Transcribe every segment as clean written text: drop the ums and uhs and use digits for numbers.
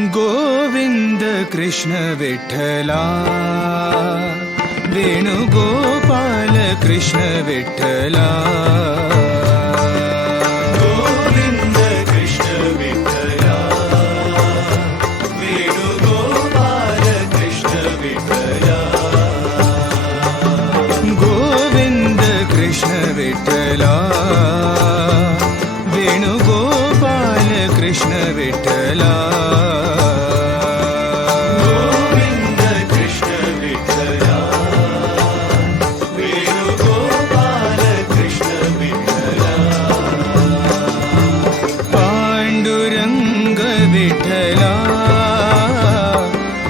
गोविंद कृष्ण विठ्ठला, वेणुगोपाल कृष्ण विठ्ठला. गोविंद कृष्ण विठ्ठला, वेणुगोपाल कृष्ण विठ्ठला. गोविंद कृष्ण विठ्ठला, वेणुगोपाल कृष्ण विठ्ठला.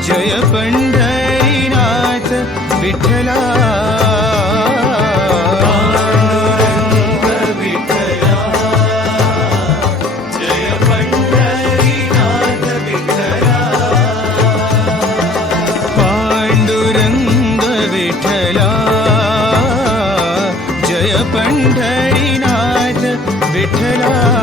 जय पंढरीनाथ विठ्ठला. पांडुरंग विठ्ठला, जय पंढरीनाथ विठ्ठला. पांडुरंग विठ्ठला, जय पंढरीनाथ विठ्ठला.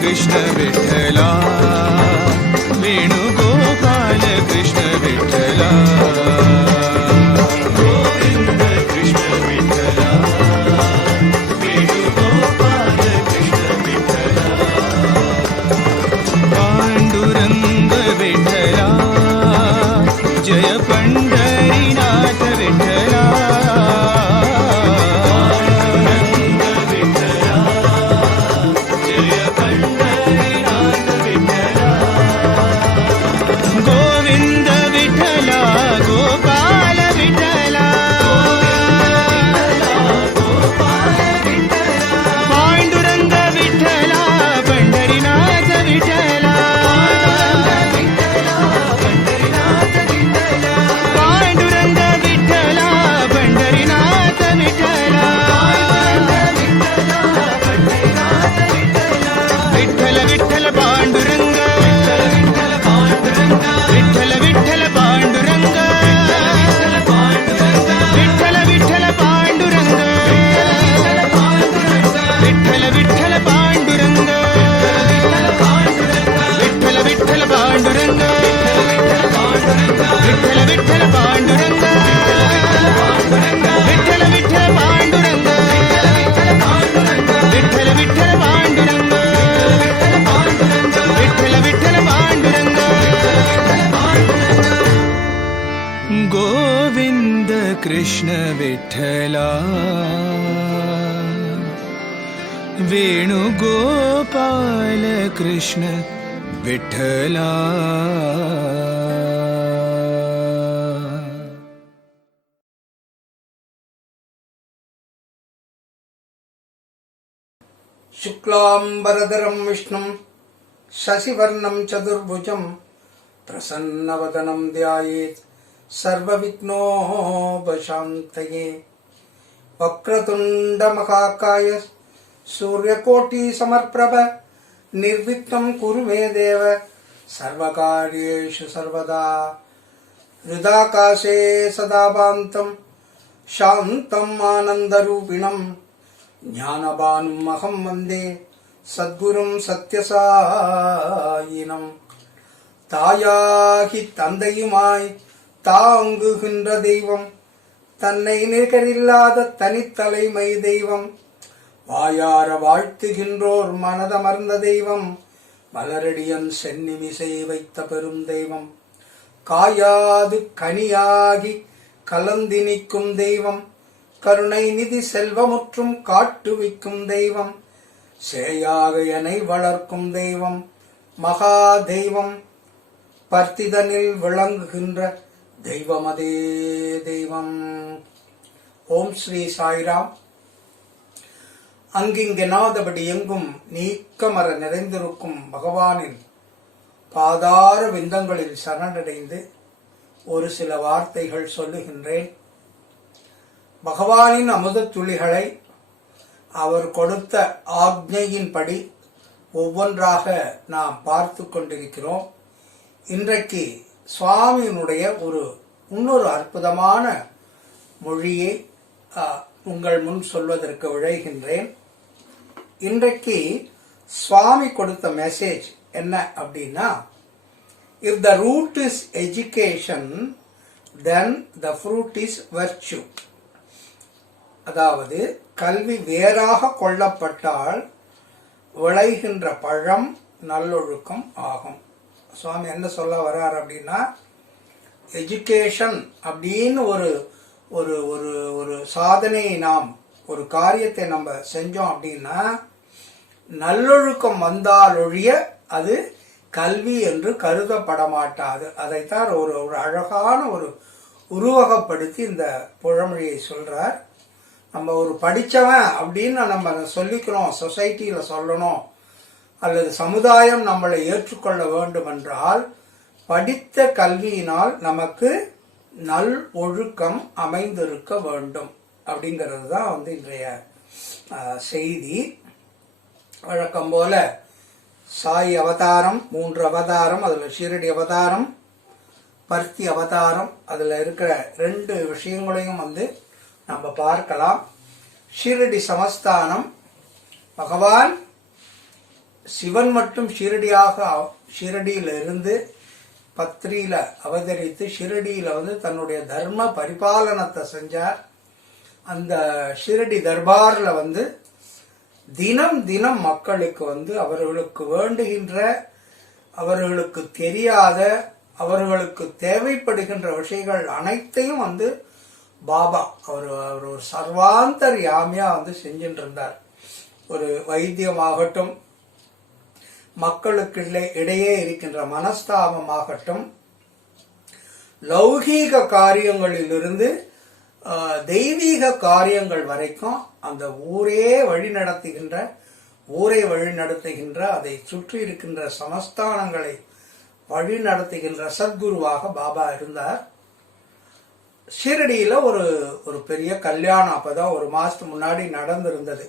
कृष्ण विठ्ठला, वेणुगोपाल कृष्ण विठ्ठला. गोविंद कृष्ण विठ्ठला, वेणुगोपाल कृष्ण विठ्ठला. पांडुरंग विठ्ठला, जय पंढरीनाथ विठ्ठला. गोविंद कृष्ण विठ्ठला, वेणुगोपाल कृष्ण विठ्ठला. शुक्लांबरधरं विष्णुं शशिवर्णं चतुर्भुजं प्रसन्नवदनं ध्यायेत् सर्वविघ्नोपशान्तये. वक्रतुण्डमहाकाय सूर्यकोटिसमप्रभ निर्विघ्नं कुरु मे देव सर्वकार्येषु सर्वदा. हृदाकाशे सदा भान्तं शान्तम् आनन्दरूपिणं ज्ञानभानुम् अहं वन्दे सद्गुरुं सत्यसायिनं. தாயாகி தந்தையுமாய் தாங்குகின்ற தெய்வம், தன்னை நிகரில்லாத தனித்தலைமை தெய்வம், வாயார வாழ்த்துகின்றோர் மனதமர்ந்த தெய்வம், மலரடியன் சென்னிமிசை வைத்த பெரும் தெய்வம், காயாது கனியாகி கலந்தினிக்கும் தெய்வம், கருணை நிதி செல்வமுற்றும் காட்டுவிக்கும் தெய்வம், சேயாக எனை வளர்க்கும் தெய்வம், மகா தெய்வம், பர்த்திதனில் விளங்குகின்ற தெய்வமதே தெய்வம். ஓம் ஸ்ரீ சாய்ராம். அங்கிங்கெனாதபடி எங்கும் நீக்கமர நிறைந்திருக்கும் பகவானின் பாதார விந்தங்களில் சரணடைந்து ஒரு சில வார்த்தைகள் சொல்லுகின்றேன். பகவானின் அமுதத் துளிகளை அவர் கொடுத்த ஆக்ஞையின்படி ஒவ்வொன்றாக நாம் பார்த்து கொண்டிருக்கிறோம். இன்றைக்கு சுவாமியினுடைய இன்னொரு அற்புதமான மொழியை உங்கள் முன் சொல்வதற்கு விழைகின்றேன். இன்றைக்கு சுவாமி கொடுத்த மெசேஜ் என்ன அப்படின்னா, if the root is education, then the fruit is virtue. அதாவது கல்வி வேறாக கொள்ளப்பட்டால் விளைகின்ற பழம் நல்லொழுக்கம் ஆகும். சுவாமி என்ன சொல்ல வர்றார் அப்படின்னா, எஜுகேஷன் அப்படின்னு ஒரு ஒரு ஒரு ஒரு சாதனையை நாம் ஒரு காரியத்தை நம்ம செஞ்சோம் அப்படின்னா நல்லொழுக்கம் வந்தாலொழிய அது கல்வி என்று கருதப்பட மாட்டாது. அதைத்தான் ஒரு ஒரு அழகான ஒரு உருவகப்படுத்தி இந்த பழமொழியை சொல்றார். நம்ம ஒரு படித்தவன் அப்படின்னு நம்ம சொல்லிக்கிறோம், சொசைட்டியில் சொல்லணும், அல்லது சமுதாயம் நம்மளை ஏற்றுக்கொள்ள வேண்டும் என்றால் படித்த கல்வியினால் நமக்கு நல் ஒழுக்கம் அமைந்திருக்க வேண்டும் அப்படிங்கிறது தான் இன்றைய செய்தி. வழக்கம் போல சாய் அவதாரம், 3 அவதாரம், அதில் ஷீரடி அவதாரம், பர்த்தி அவதாரம், அதில் இருக்கிற 2 விஷயங்களையும் நம்ம பார்க்கலாம். ஷீரடி சமஸ்தானம், பகவான் சிவன் மட்டும் ஷீரடியில் இருந்து பத்ரியில அவதரித்து ஷீரடியில தன்னுடைய தர்ம பரிபாலனத்தை செஞ்சார். அந்த ஷீரடி தர்பார்ல தினம் தினம் மக்களுக்கு அவர்களுக்கு வேண்டுகின்ற, அவர்களுக்கு தெரியாத, அவர்களுக்கு தேவைப்படுகின்ற விஷயங்கள் அனைத்தையும் பாபா அவர் ஒரு சர்வாந்தர் யாமியா செஞ்சுட்டு இருந்தார். ஒரு வைத்தியமாகட்டும், மக்களுக்கு இடையே இருக்கின்ற மனஸ்தாபமாகட்டும், லௌகீக காரியங்களிலிருந்து தெய்வீக காரியங்கள் வரைக்கும் அந்த ஊரை வழிநடத்துகின்ற அதை சுற்றி இருக்கின்ற சமஸ்தானங்களை வழிநடத்துகின்ற சத்குருவாக பாபா இருந்தார். ஷீரடியில ஒரு பெரிய கல்யாணம் அப்பதான் 1 மாசத்துக்கு முன்னாடி நடந்திருந்தது.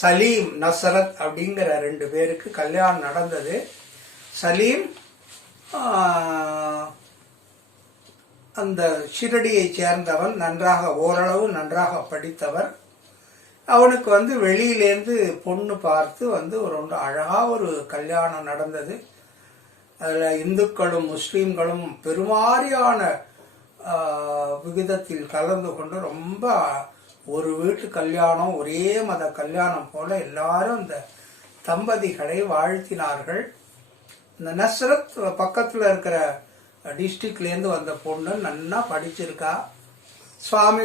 சலீம், நசரத் அப்படிங்கிற 2 பேருக்கு கல்யாணம் நடந்தது. சலீம் அந்த ஷீரடியை சேர்ந்தவன், ஓரளவு நன்றாக படித்தவர். அவனுக்கு வெளியிலேருந்து பொண்ணு பார்த்து ஒரு அழகா ஒரு கல்யாணம் நடந்தது. அதுல இந்துக்களும் முஸ்லீம்களும் பெருமாறியான விகிதத்தில் கலந்து கொண்டு ரொம்ப ஒரு வீட்டு கல்யாணம், ஒரே மத கல்யாணம் போல எல்லாரும் இந்த தம்பதிகளை வாழ்த்தினார்கள். இந்த நஸ்ரத் பக்கத்துல இருக்கிற டிஸ்ட்ரிக்ட்லேருந்து வந்த பொண்ணு நன்னா படிச்சிருக்கா. சுவாமி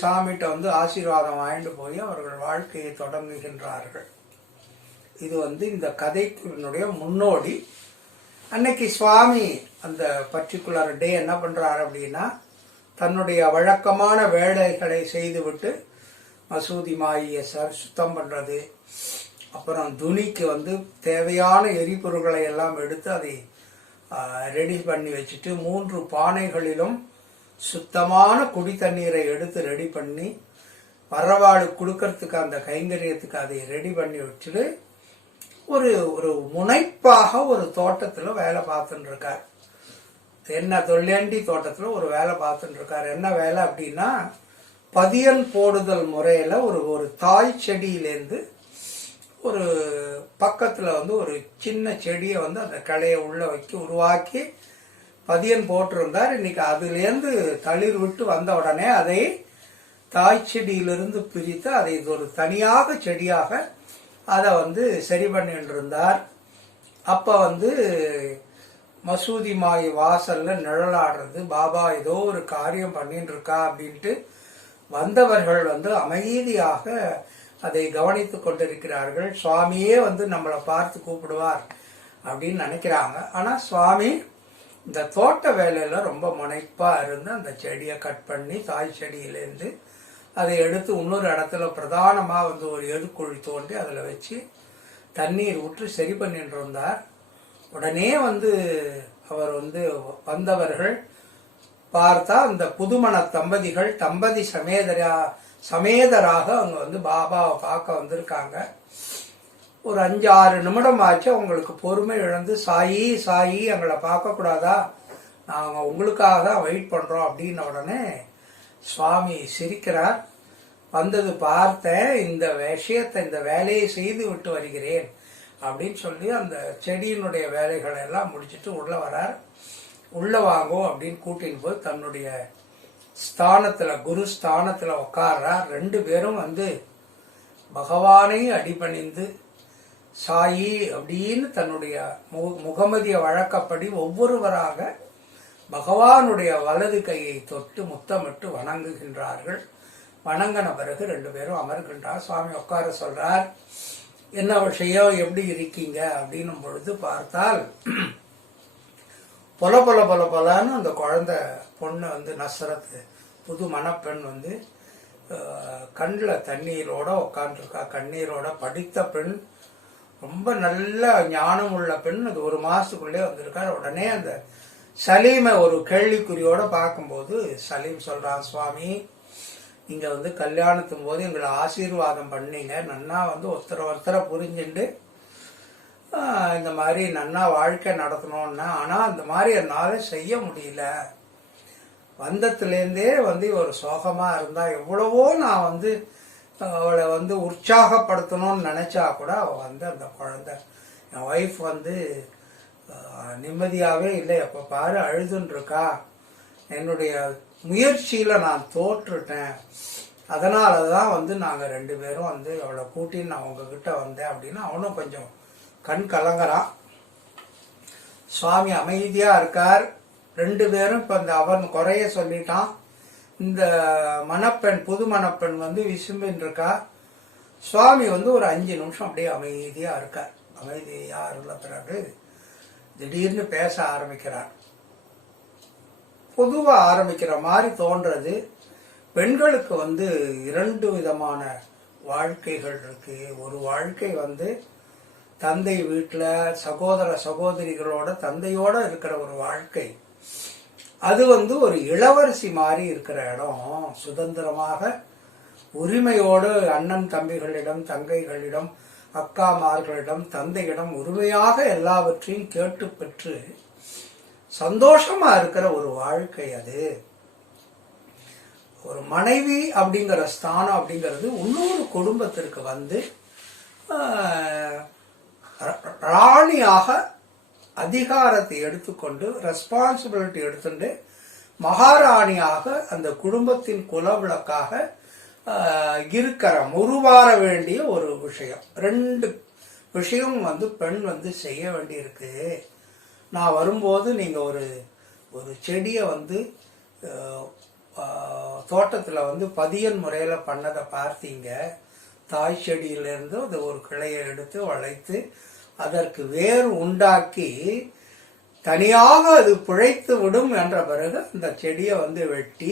சாமிகிட்ட ஆசீர்வாதம் வாங்கிட்டு போய் அவர்கள் வாழ்க்கையை தொடங்குகின்றார்கள். இது இந்த கதைக்குடைய முன்னோடி. அன்னைக்கு சுவாமி அந்த பர்டிகுலர் டே என்ன பண்றாரு அப்படின்னா, தன்னுடைய வழக்கமான வேலைகளை செய்துவிட்டு மசூதி மாயை சுத்தம் பண்றது, அப்புறம் துணிக்கு தேவையான எரிபொருள்களை எல்லாம் எடுத்து அதை ரெடி பண்ணி வச்சுட்டு 3 பானைகளிலும் சுத்தமான குடி தண்ணீரை எடுத்து ரெடி பண்ணி வரவாடு கொடுக்கறதுக்கு அந்த கைங்கரியத்துக்கு அதை ரெடி பண்ணி வச்சுட்டு ஒரு ஒரு முனைப்பாக ஒரு தோட்டத்துல வேலை பார்த்துட்டு இருக்கார். என்ன தொல்லேண்டி தோட்டத்துல ஒரு வேலை பார்த்துட்டு இருக்காரு. என்ன வேலை அப்படின்னா, பதியல் போடுதல் முறையில ஒரு தாய் செடியிலேருந்து ஒரு பக்கத்துல ஒரு சின்ன செடியை அந்த களையை உள்ள உருவாக்கி பதியன் போட்டிருந்தார். இன்னைக்கு அதுலேருந்து தளிர் விட்டு வந்த உடனே அதை தாய் செடியிலிருந்து பிரித்து அதை ஒரு தனியாக செடியாக அதை சரி பண்ணிட்டு இருந்தார். அப்ப மசூதி மாய் வாசல்ல நிழலாடுறது. பாபா ஏதோ ஒரு காரியம் பண்ணிட்டு இருக்கா அப்படின்ட்டு வந்தவர்கள் அமைதியாக அதை கவனித்துக் கொண்டிருக்கிறார்கள். சுவாமியே நம்மளை பார்த்து கூப்பிடுவார் அப்படின்னு நினைக்கிறாங்க. ஆனா சுவாமி இந்த தோட்ட வேலையில ரொம்ப முனைப்பா இருந்து அந்த செடியை கட் பண்ணி தாய் செடியிலேருந்து அதை எடுத்து இன்னொரு இடத்துல பிரதானமா ஒரு எதுக்குழி தோண்டி அதுல வச்சு தண்ணீர் ஊற்றி சரி பண்ணிட்டு இருந்தார். உடனே அவர் வந்தவர்கள் பார்த்தா அந்த புதுமண தம்பதிகள் தம்பதி சமேதராக அவங்க பாபாவை பார்க்க வந்திருக்காங்க. ஒரு 5-6 நிமிடம் ஆச்சு. அவங்களுக்கு பொறுமை இழந்து, சாயி சாயி எங்களை பார்க்க கூடாதா, நாங்க உங்களுக்காக தான் வெயிட் பண்றோம் அப்படின்ன உடனே சுவாமி சிரிக்கிறார். வந்தது பார்த்தேன், இந்த விஷயத்தை இந்த வேலையை செய்து விட்டு வருகிறேன் அப்படின்னு சொல்லி அந்த செடியினுடைய வேலைகளை எல்லாம் முடிச்சுட்டு உள்ள வரார். உள்ள வாங்கும் அப்படின்னு கூட்டின்னு போய் தன்னுடைய ஸ்தானத்துல குரு ஸ்தானத்துல உட்கார்றார். 2 பேரும் பகவானை அடிபணிந்து சாயி அப்படின்னு தன்னுடைய முகமதிய வழக்கப்படி ஒவ்வொருவராக பகவானுடைய வலது கையை தொட்டு முத்தமிட்டு வணங்குகின்றார்கள். வணங்கின பிறகு 2 பேரும் அமர்கின்றார். சுவாமி உட்கார சொல்றார். என்ன விஷயம், எப்படி இருக்கீங்க அப்படின்னும் பொழுது பார்த்தால் பொல பொல பொல பொலன்னு அந்த குழந்தை பொண்ணு நஸ்ரத் புது மணப்பெண் கண்ணில் தண்ணீரோட உட்காந்துருக்கா. கண்ணீரோட படித்த பெண், ரொம்ப நல்ல ஞானம் உள்ள பெண். அது 1 மாசத்துக்குள்ளே வந்திருக்கார். உடனே அந்த சலீமை ஒரு கேள்விக்குறியோட பார்க்கும்போது சலீம் சொல்றான், சுவாமி நீங்க கல்யாணத்தும் போது எங்களை ஆசீர்வாதம் பண்ணீங்க, நன்னா ஒருத்தரை புரிஞ்சுண்டு இந்த மாதிரி நன்னா வாழ்க்கை நடத்தணும்னா, ஆனா அந்த மாதிரி என்னால செய்ய முடியல. வந்ததுலேருந்தே ஒரு சோகமா இருந்தா, எவ்வளவோ நான் அவளை உற்சாகப்படுத்தணும்னு நினைச்சா கூட அவ அந்த குழந்தை என் ஒய்ஃப் நிம்மதியாவே இல்லை, எப்ப பாரு அழுதுன்னு இருக்கா. என்னுடைய முயற்சியில நான் தோற்றுட்டேன். அதனாலதான் நாங்க 2 பேரும் அவளை கூட்டின்னு நான் உங்ககிட்ட வந்தேன் அப்படின்னு அவனும் கொஞ்சம் கண் கலங்கறான். சுவாமி அமைதியா இருக்கார். 2 பேரும் இப்ப அவன் குறைய சொல்லிட்டான். இந்த மணப்பெண் புது மணப்பெண் விசும்பின்னு இருக்கா. சுவாமி ஒரு 5 நிமிஷம் அப்படியே அமைதியா இருக்கார். அமைதியா இருந்த பிறகு திடீர்னு பேச ஆரம்பிக்கிறார். பொதுவா ஆரம்பிக்கிற மாதிரி தோன்றது. பெண்களுக்கு 2 விதமான வாழ்க்கைகள் இருக்கு. ஒரு வாழ்க்கை தந்தை வீட்டுல சகோதர சகோதரிகளோட தந்தையோட இருக்கிற ஒரு வாழ்க்கை. அது ஒரு இளவரசி மாதிரி இருக்கிற இடம். சுதந்திரமாக உரிமையோடு அண்ணன் தம்பிகளிடம், தங்கைகளிடம், அக்காமார்களிடம், தந்தையிடம் உரிமையாக எல்லாவற்றையும் கேட்டு பெற்று சந்தோஷமா இருக்கிற ஒரு வாழ்க்கை. அது ஒரு மனைவி அப்படிங்கிற ஸ்தானம் அப்படிங்கிறது இன்னொரு குடும்பத்திற்கு ராணியாக அதிகாரத்தை எடுத்துக்கொண்டு ரெஸ்பான்சிபிலிட்டி எடுத்துட்டு மகாராணியாக அந்த குடும்பத்தின் குலவிளக்காக இருக்கிற உருவார வேண்டிய ஒரு விஷயம். 2 விஷயம் பெண் செய்ய வேண்டி இருக்கு. நான் வரும்போது நீங்க ஒரு செடியை தோட்டத்துல பதியன் முறையில பண்ணதை பார்த்தீங்க. தாய் செடியிலிருந்து அது ஒரு கிளையை எடுத்து வளைத்து அதற்கு வேர் உண்டாக்கி தனியாக அது பிழைத்து விடும் என்ற பிறகு அந்த செடியை வெட்டி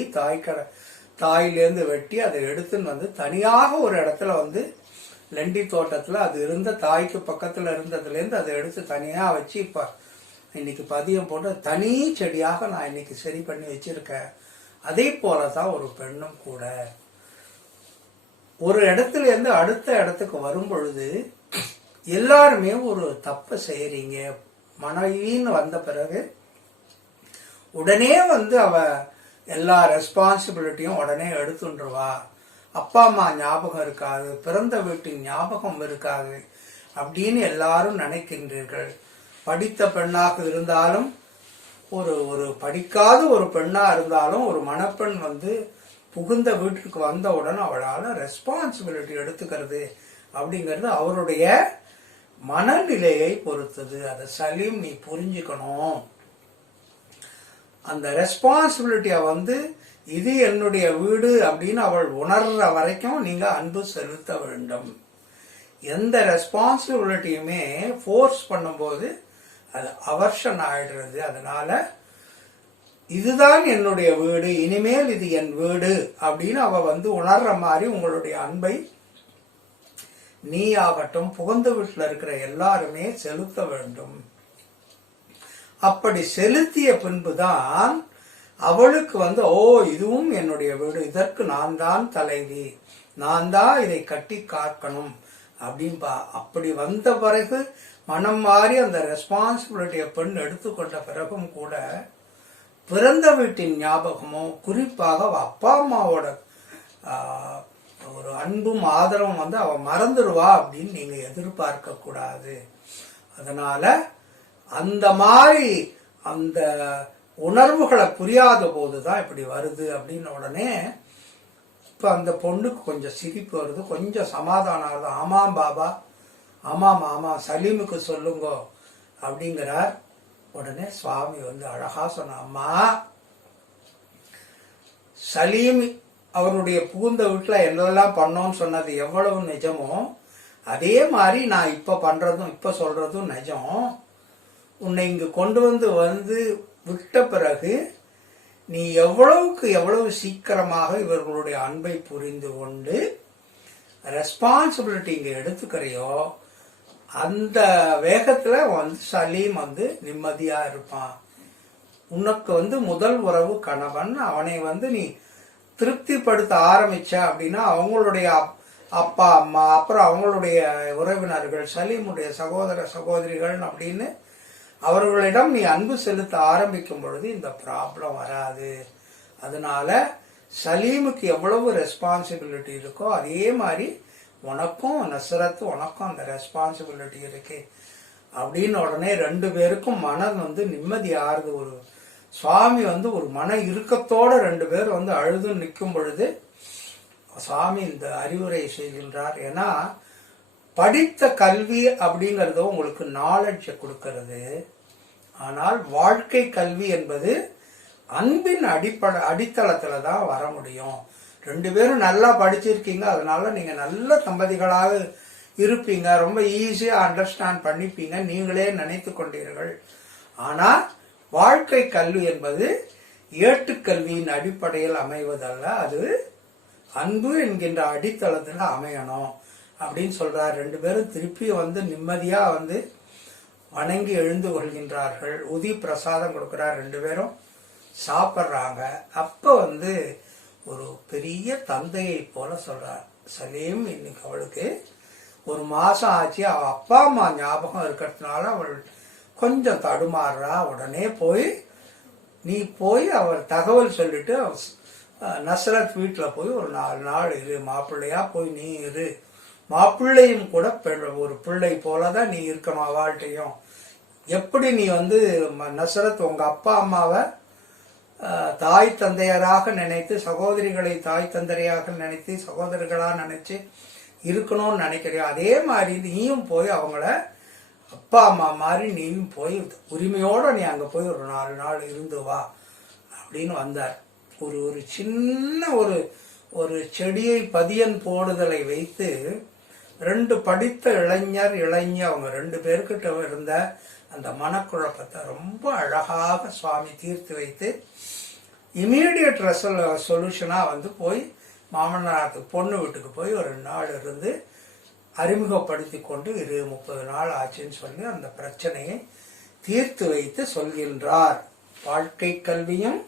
தாயிலேருந்து வெட்டி அதை எடுத்துன்னு தனியாக ஒரு இடத்துல லண்டி தோட்டத்துல அது இருந்த தாய்க்கு பக்கத்துல இருந்ததுலேருந்து அதை எடுத்து தனியா வச்சு இப்ப இன்னைக்கு பதியம் போட்டு தனி செடியாக நான் இன்னைக்கு சரி பண்ணி வச்சிருக்கேன். அதே போலதான் ஒரு பெண்ணும் கூட. ஒரு இடத்துல இருந்து அடுத்த இடத்துக்கு வரும் பொழுது எல்லாருமே ஒரு தப்பு செய்யறீங்க. மனைவின்னு வந்த பிறகு உடனே அவ எல்லா ரெஸ்பான்சிபிலிட்டியும் உடனே எடுத்துருவா. அப்பா அம்மா ஞாபகம் இருக்காது, பிறந்த வீட்டின் ஞாபகம் இருக்காது அப்படின்னு எல்லாரும் நினைக்கின்றீர்கள். படித்த பெண்ணாக இருந்தாலும் ஒரு படிக்காத ஒரு பெண்ணா இருந்தாலும் ஒரு மணப்பெண் புகுந்த வீட்டுக்கு வந்தவுடன் அவளால ரெஸ்பான்சிபிலிட்டி எடுத்துக்கிறது அப்படிங்கிறது அவருடைய மனநிலையை பொறுத்தது. அதை சலீம் நீ புரிஞ்சுக்கணும். அந்த ரெஸ்பான்சிபிலிட்டியை வந்து இது என்னுடைய வீடு அப்படின்னு அவள் உணர்ற வரைக்கும் நீங்க அன்பு செலுத்த வேண்டும். எந்த ரெஸ்பான்சிபிலிட்டியுமே ஃபோர்ஸ் பண்ணும்போது அது அவர்ஷன் ஆயிடுறது. அதனால இதுதான் என்னுடைய வீடு, இனிமேல் இது என் வீடு அப்படின்னு அவ வந்து உணர்ற மாதிரி உங்களுடைய அன்பை நீ ஆகட்டும் புகுந்த வீட்டில் இருக்கிற எல்லாருமே செலுத்த வேண்டும். அப்படி செலுத்திய பின்புதான் அவளுக்கு வந்து ஓ இதுவும் என்னுடைய வீடு, இதற்கு நான் தான் தலைவி, நான் தான் இதை கட்டி காக்கணும் அப்படின்பா. அப்படி வந்த பிறகு மனம் மாறி அந்த ரெஸ்பான்சிபிலிட்டியை பெண் எடுத்துக்கொண்ட பிறகும் கூட பிறந்த வீட்டின் ஞாபகமும் குறிப்பாக அவ அப்பா அம்மாவோட ஒரு அன்பும் ஆதரவும் வந்து அவ மறந்துடுவா அப்படின்னு நீங்க எதிர்பார்க்க கூடாது. அதனால அந்த மாதிரி அந்த உணர்வுகளை புரியாத போதுதான் இப்படி வருது அப்படின்னு உடனே இப்ப அந்த பொண்ணுக்கு கொஞ்சம் சிரிப்பு வருது, கொஞ்சம் சமாதானம் ஆகுது. ஆமாம் பாபா, ஆமாம் ஆமா சலீமுக்கு சொல்லுங்க அப்படிங்கிறார். உடனே சுவாமி வந்து அழகா சொன்ன, அம்மா சலீம் அவருடைய புகுந்த வீட்டுல எல்லாம் பண்ணோம்னு சொன்னது எவ்வளவு நிஜமோ அதே மாதிரி நான் இப்ப பண்றதும் இப்ப சொல்றதும் நிஜம். உன்னை இங்கு கொண்டு வந்து விட்ட பிறகு நீ எவ்வளவுக்கு எவ்வளவு சீக்கிரமாக இவர்களுடைய அன்பை புரிந்து கொண்டு ரெஸ்பான்சிபிலிட்டி இங்க எடுத்துக்கிறையோ அந்த வேகத்துல வந்து சலீம் வந்து நிம்மதியா இருப்பான். உனக்கு வந்து முதல் உறவு கணவன், அவனை வந்து நீ திருப்திப்படுத்த ஆரம்பிச்ச அப்படின்னா அவங்களுடைய அப்பா அம்மா அப்புறம் அவங்களுடைய உறவினர்கள் சலீமுடைய சகோதர சகோதரிகள் அப்படின்னு அவர்களிடம் நீ அன்பு செலுத்த ஆரம்பிக்கும் பொழுது இந்த ப்ராப்ளம் வராது. அதனால சலீமுக்கு எவ்வளவு ரெஸ்பான்சிபிலிட்டி இருக்கோ அதே மாதிரி உனக்கும் நஸ்ரத் உனக்கும் அந்த ரெஸ்பான்சிபிலிட்டி இருக்கு அப்படின்னு உடனே ரெண்டு பேருக்கும் மனம் வந்து நிம்மதி ஆறுது. ஒரு சுவாமி வந்து ஒரு மன இறுக்கத்தோட ரெண்டு பேர் வந்து அழுது நிற்கும் பொழுது சுவாமி இந்த அறிவுரை செய்கின்றார். ஏன்னா படித்த கல்வி அப்படிங்கறது உங்களுக்கு நாலெட்ஜை கொடுக்கிறது. ஆனால் வாழ்க்கை கல்வி என்பது அன்பின் அடித்தளத்துல தான் வர முடியும். ரெண்டு பேரும் நல்லா படிச்சிருக்கீங்க, அதனால நீங்க நல்ல தம்பதிகளாக இருப்பீங்க, ரொம்ப ஈஸியா அண்டர்ஸ்டாண்ட் பண்ணிப்பீங்க நீங்களே நினைத்து கொண்டீர்கள். ஆனா வாழ்க்கை கல்வி என்பது ஏட்டுக்கல்வியின் அடிப்படையில் அமைவதல்ல, அது அன்பு என்கின்ற அடித்தளத்துல அமையணும் அப்படின்னு சொல்றார். ரெண்டு பேரும் திருப்பி வந்து நிம்மதியா வந்து வணங்கி எழுந்து கொள்கின்றார்கள். உதி பிரசாதம் கொடுக்கிறார், ரெண்டு பேரும் சாப்பிட்றாங்க. அப்ப வந்து ஒரு பெரிய தந்தையை போல சொல்றார், சலீம் இன்னைக்கு அவளுக்கு ஒரு மாசம் ஆச்சு, அவ அப்பா அம்மா ஞாபகம் இருக்கிறதுனால அவள் கொஞ்சம் தடுமாறுறா. உடனே நீ போய் அவர் தகவல் சொல்லிட்டு நஸ்ரத் வீட்டுல போய் ஒரு 4 நாள் இரு, மாப்பிள்ளையா போய் நீ இரு, மாப்பிள்ளையும் கூட ஒரு பிள்ளை போலதான் நீ இருக்கணும் அவள்கிட்டையும். எப்படி நீ வந்து நஸ்ரத் உங்க அப்பா அம்மாவை தாய் தந்தையராக நினைத்து, சகோதரிகளை தாய் தந்தையராக நினைத்து, சகோதரர்களா நினைச்சு இருக்கணும்னு நினைக்கிறியோ அதே மாதிரி நீயும் போய் அவங்கள அப்பா அம்மா மாதிரி நீயும் போய் உரிமையோட நீ அங்க போய் ஒரு 4 நாள் இருந்து வா அப்படின்னு வந்தார். ஒரு சின்ன ஒரு செடியை பதியன் போடுதலை வைத்து 2 படித்த இளைஞ அவங்க 2 பேர்கிட்ட இருந்த அந்த மனக்குழப்பத்தை ரொம்ப அழகாக சுவாமி தீர்த்து வைத்து இமீடியட் சொல்யூஷனா வந்து போய் மாமனாரத்துக்கு பொண்ணு வீட்டுக்கு போய் ஒரு 2 நாள் இருந்து அறிமுகப்படுத்தி கொண்டு 30 நாள் ஆச்சுன்னு சொல்லி அந்த பிரச்சனையை தீர்த்து வைத்து சொல்கின்றார். வாழ்க்கை கல்வியும்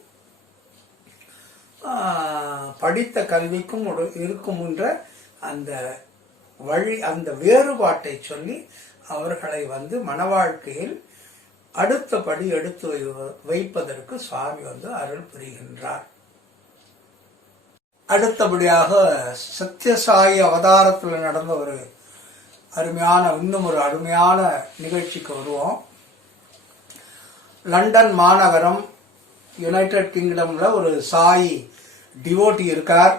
படித்த கல்விக்கும் இருக்கும் என்ற அந்த வழி, அந்த வேறுபாட்டை சொல்லி அவர்களை வந்து மன வாழ்க்கையில் அடுத்தபடி எடுத்து வைப்பதற்கு சுவாமி வந்து அருள் புரிகின்றார். அடுத்தபடியாக சத்யசாயி அவதாரத்தில் நடந்த ஒரு இன்னும் ஒரு அருமையான நிகழ்ச்சிக்கு வருவோம். லண்டன் மாநகரம் யுனைடெட் கிங்டம்ல ஒரு சாயி டிவோட்டி இருக்கார்.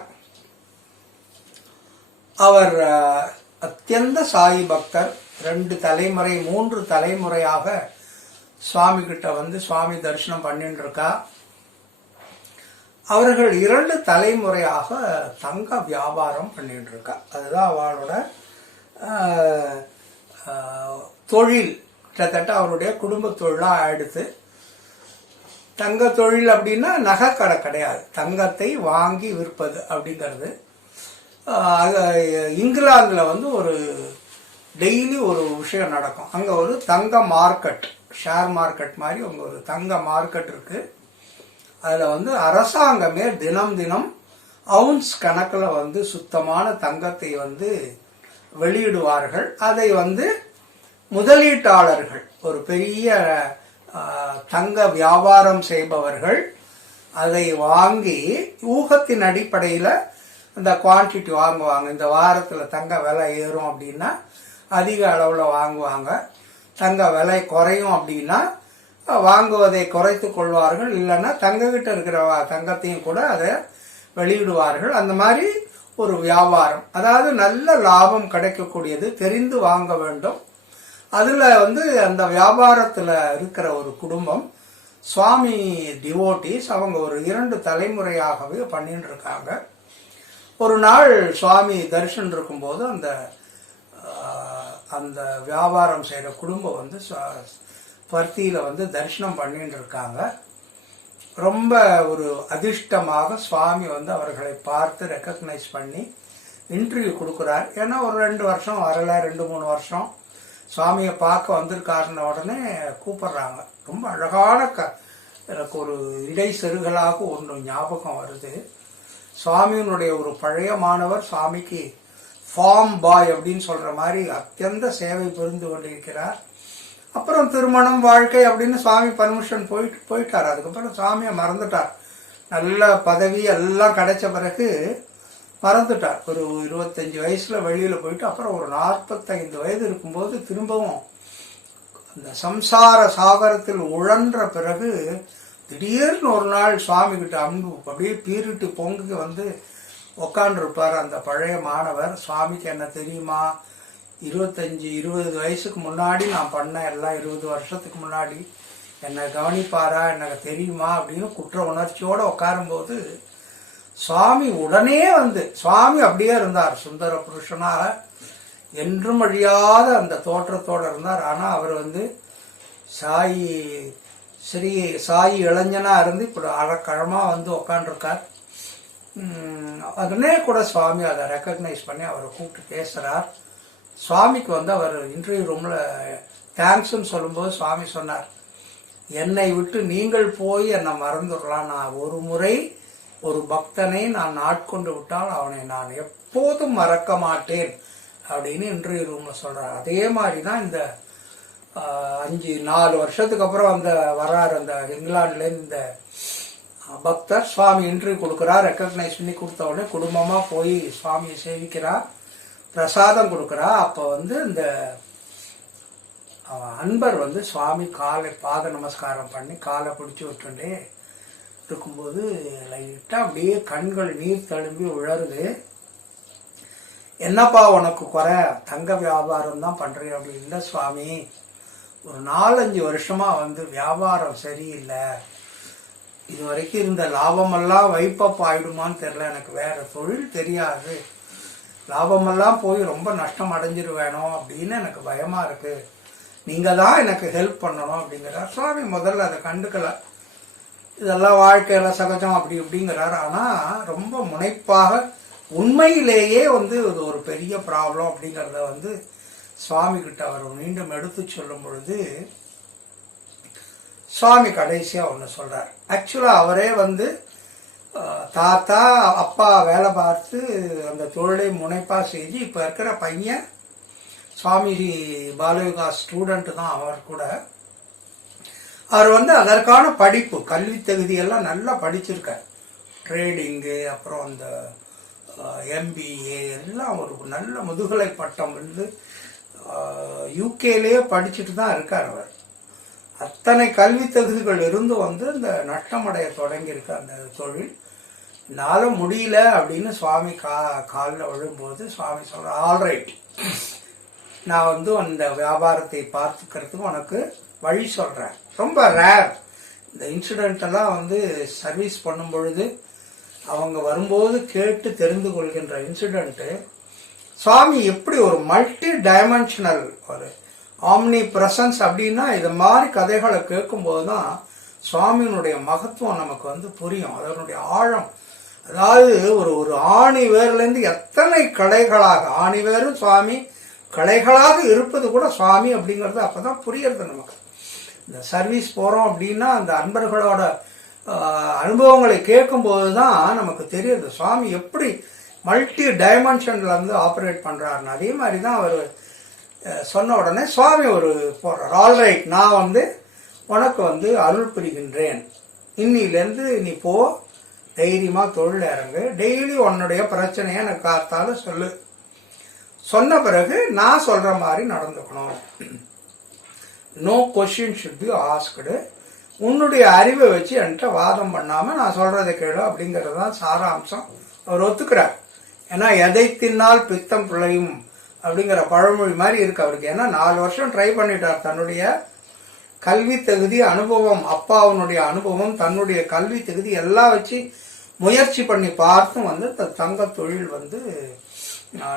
அவர் அத்தியந்த சாயி பக்தர். 2 தலைமுறை 3 தலைமுறையாக சுவாமி கிட்ட வந்து சுவாமி தரிசனம் பண்ணிட்டு இருக்கா. அவர்கள் 2 தலைமுறையாக தங்க வியாபாரம் பண்ணிட்டு இருக்கா. அதுதான் அவளோட தொழில். கிட்டத்தட்ட அவருடைய குடும்ப தொழிலாக ஆயிடுத்து. தங்க தொழில் அப்படின்னா நகைக்கடை கிடையாது, தங்கத்தை வாங்கி விற்பது அப்படிங்கிறது. இங்கிலாந்தில் வந்து ஒரு டெய்லி ஒரு விஷயம் நடக்கும். அங்கே ஒரு தங்க மார்க்கெட், ஷேர் மார்க்கெட் மாதிரி அங்கே ஒரு தங்க மார்க்கெட் இருக்கு. அதில் வந்து அரசாங்கமே தினம் தினம் அவுன்ஸ் கணக்கில் வந்து சுத்தமான தங்கத்தை வந்து வெளியிடுவார்கள். அதை வந்து முதலீட்டாளர்கள், ஒரு பெரிய தங்க வியாபாரம் செய்பவர்கள் அதை வாங்கி ஊகத்தின் அடிப்படையில் அந்த குவான்டிட்டி வாங்குவாங்க. இந்த வாரத்தில் தங்க விலை ஏறும் அப்படின்னா அதிக அளவில் வாங்குவாங்க. தங்க விலை குறையும் அப்படின்னா வாங்குவதை குறைத்து கொள்வார்கள். இல்லைன்னா தங்ககிட்ட இருக்கிற தங்கத்தையும் கூட அதை வெளியிடுவார்கள். அந்த மாதிரி ஒரு வியாபாரம், அதாவது நல்ல லாபம் கிடைக்கக்கூடியது, தெரிந்து வாங்க வேண்டும். அதுல வந்து அந்த வியாபாரத்துல இருக்கிற ஒரு குடும்பம் சுவாமி டிவோட்டிஸ், அவங்க ஒரு 2 தலைமுறையாகவே பண்ணிட்டு இருக்காங்க. ஒரு நாள் சுவாமி தரிசனம் இருக்கும்போது அந்த அந்த வியாபாரம் செய்யற குடும்பம் வந்து பர்த்தியில வந்து தரிசனம் பண்ணிட்டு இருக்காங்க. ரொம்ப ஒரு அதிர்ஷ்டமாக சுவாமி வந்து அவர்களை பார்த்து ரெக்கக்னைஸ் பண்ணி இன்டர்வியூ கொடுக்குறார். ஏன்னா ஒரு 2 வருஷம் வரல, 2-3 வருஷம் சுவாமியை பார்க்க வந்திருக்காருன்ன உடனே கூப்பிடுறாங்க. ரொம்ப அழகான எனக்கு ஒரு இடை செருகலாக ஒன்று ஞாபகம் வருது. சுவாமியினுடைய ஒரு பழைய மாணவர் சுவாமிக்கு ஃபார்ம் பாய் அப்படின்னு சொல்ற மாதிரி அத்தியந்த சேவை புரிந்து கொண்டிருக்கிறார். அப்புறம் திருமணம் வாழ்க்கை அப்படின்னு சுவாமி பர்மிஷன் போயிட்டார். அதுக்கப்புறம் சுவாமியை மறந்துட்டார். நல்ல பதவி எல்லாம் கிடைச்ச பிறகு மறந்துட்டார். ஒரு 25 வயசுல வெளியில போயிட்டு அப்புறம் ஒரு 45 வயது இருக்கும்போது திரும்பவும் அந்த சம்சார சாகரத்தில் உழன்ற பிறகு திடீர்னு ஒரு நாள் சுவாமி கிட்ட அன்பு அப்படியே பீரிட்டு பொங்குக்கு வந்து உக்காண்டிருப்பார் அந்த பழைய மாணவர். சுவாமிக்கு என்ன தெரியுமா, 25-20 வயசுக்கு முன்னாடி நான் பண்ண எல்லாம் 20 வருஷத்துக்கு முன்னாடி என்னை கவனிப்பாரா, எனக்கு தெரியுமா அப்படின்னு குற்ற உணர்ச்சியோட உட்காரும்போது சுவாமி உடனே வந்து, சுவாமி அப்படியே இருந்தார், சுந்தர புருஷனாக என்றும் அழியாத அந்த தோற்றத்தோடு இருந்தார். ஆனால் அவர் வந்து சாயி இளைஞனா இருந்து இப்படி அறக்கழமா வந்து உக்காண்டிருக்கார். உடனே கூட சுவாமி அதை ரெக்கக்னைஸ் பண்ணி அவரை கூப்பிட்டு பேசுறார். சுவாமிக்கு வந்து அவர் இன்டர்வியூ ரூம்ல தேங்க்ஸ்ன்னு சொல்லும்போது சுவாமி சொன்னார், என்னை விட்டு நீங்கள் போய் என்னை மறந்துடலாம், நான் ஒரு முறை ஒரு பக்தனை நான் ஆட்கொண்டு விட்டால் அவனை நான் எப்போதும் மறக்க மாட்டேன் அப்படின்னு இன்டர்வியூ ரூம்ல சொல்றார். அதே மாதிரிதான் இந்த 4 வருஷத்துக்கு அப்புறம் அந்த வர்றாரு அந்த இங்கிலாந்துல இந்த பக்தர். சுவாமி இன்டர்வியூ கொடுக்கிறார், ரெக்கக்னைஸ் பண்ணி கொடுத்த உடனே குடும்பமா போய் சுவாமியை சேவிக்கிறார், பிரசாதம் கொடுக்கிறா. அப்ப வந்து இந்த அன்பர் வந்து சுவாமி காலை பாத நமஸ்காரம் பண்ணி காலை பிடிச்சி விட்டுட்டே இருக்கும்போது லைட்டா அப்படியே கண்கள் நீர் தழும்பி உழருது. என்னப்பா உனக்கு குறை, தங்க வியாபாரம் தான் பண்றேன் அப்படி. இல்லை சுவாமி, ஒரு 4-5 வருஷமா வந்து வியாபாரம் சரியில்லை, இது வரைக்கும் இருந்த லாபமெல்லாம் வைப்பப் ஆயிடுமான்னு தெரியல, எனக்கு வேற தொழில் தெரியாது, லாபமெல்லாம் போய் ரொம்ப நஷ்டம் அடைஞ்சிருவேனோ அப்படின்னு எனக்கு பயமா இருக்கு, நீங்க தான் எனக்கு ஹெல்ப் பண்ணணும் அப்படிங்கிறார். சுவாமி முதல்ல அதை கண்டுக்கல, இதெல்லாம் வாழ்க்கையில சகஜம் அப்படி இப்படிங்கிறார். ஆனா ரொம்ப முனைப்பாக உண்மையிலேயே வந்து இது ஒரு பெரிய ப்ராப்ளம் அப்படிங்கிறத வந்து சுவாமி கிட்ட அவர் மீண்டும் எடுத்து சொல்லும் பொழுது சுவாமி கடைசியா ஒண்ணு சொல்றார். ஆக்சுவலா அவரே வந்து தாத்தா அப்பா வேலை பார்த்து அந்த தொழிலை முனைப்பா செஞ்சு இப்ப இருக்கிற பையன் சுவாமி பாலயோகா ஸ்டூடெண்ட் தான் அவர் கூட. அவர் வந்து அதற்கான படிப்பு கல்வி தகுதியெல்லாம் நல்லா படிச்சிருக்கார். ட்ரேடிங்கு, அப்புறம் அந்த MBA எல்லாம் ஒரு நல்ல முதுகலை பட்டம் வந்து யூகேலேயே படிச்சுட்டு தான் இருக்கார் அவர். அத்தனை கல்வி தகுதிகள் இருந்து வந்து இந்த நஷ்டமடைய தொடங்கி இருக்க அந்த தொழில். என்னால முடியல அப்படின்னு சுவாமி காலில் விழும்போது சுவாமி சொல்ற, ஆல்ரைட், நான் வந்து அந்த வியாபாரத்தை பார்த்துக்கிறதுக்கு உனக்கு வழி சொல்றேன். ரொம்ப ரேர் இந்த இன்சிடென்ட் எல்லாம் வந்து சர்வீஸ் பண்ணும் பொழுது அவங்க வரும்போது கேட்டு தெரிந்து கொள்கின்ற இன்சிடென்ட், சுவாமி எப்படி ஒரு மல்டி டைமென்ஷனல் ஒரு ஆம்னி பிரசன்ஸ் அப்படின்னா இது மாதிரி கதைகளை கேட்கும்போது தான் சுவாமியினுடைய மகத்துவம் நமக்கு வந்து புரியும், அதனுடைய ஆழம். அதாவது ஒரு ஒரு ஆணி வேர்லேருந்து எத்தனை கலைகளாக, ஆணி வேரும் சுவாமி, கலைகளாக இருப்பது கூட சுவாமி அப்படிங்கிறது அப்பதான் புரியுறது நமக்கு. இந்த சர்வீஸ் போறோம் அப்படின்னா அந்த அன்பர்களோட அனுபவங்களை கேட்கும்போது தான் நமக்கு தெரியுது சுவாமி எப்படி மல்டி டைமென்ஷன்ல வந்து ஆப்ரேட் பண்றாருன்னு. அதே மாதிரி தான் அவர் சொன்ன உடனே சுவாமி ஒரு போடுறார், ஆல்ரைட், நான் வந்து உனக்கு வந்து அருள் புரிகின்றேன், இன்னிலேருந்து நீ போ, தைரியமா தொழில் இறங்கு, டெய்லி உன்னுடைய பிரச்சனையை எனக்கு காத்தால சொல்லு, சொன்ன பிறகு நான் சொல்ற மாதிரி நடந்துக்கணும், no question should be asked, உன்னுடைய அறிவை வச்சு என்கிட்ட வாதம் பண்ணாம நான் சொல்றதை கேளு அப்படிங்கிறது தான் சாராம்சம். அவர் ஒத்துக்கிறார். ஏன்னா எதை தின்னால் பித்தம் பிழையும் அப்படிங்கிற பழமொழி மாதிரி இருக்கு அவருக்கு. ஏன்னா 4 வருஷம் ட்ரை பண்ணிட்டார், தன்னுடைய கல்வி தகுதி, அனுபவம், அப்பாவுனுடைய அனுபவம், தன்னுடைய கல்வி தகுதி எல்லாம் வச்சு முயற்சி பண்ணி பார்த்தும் வந்து தங்க தொழில் வந்து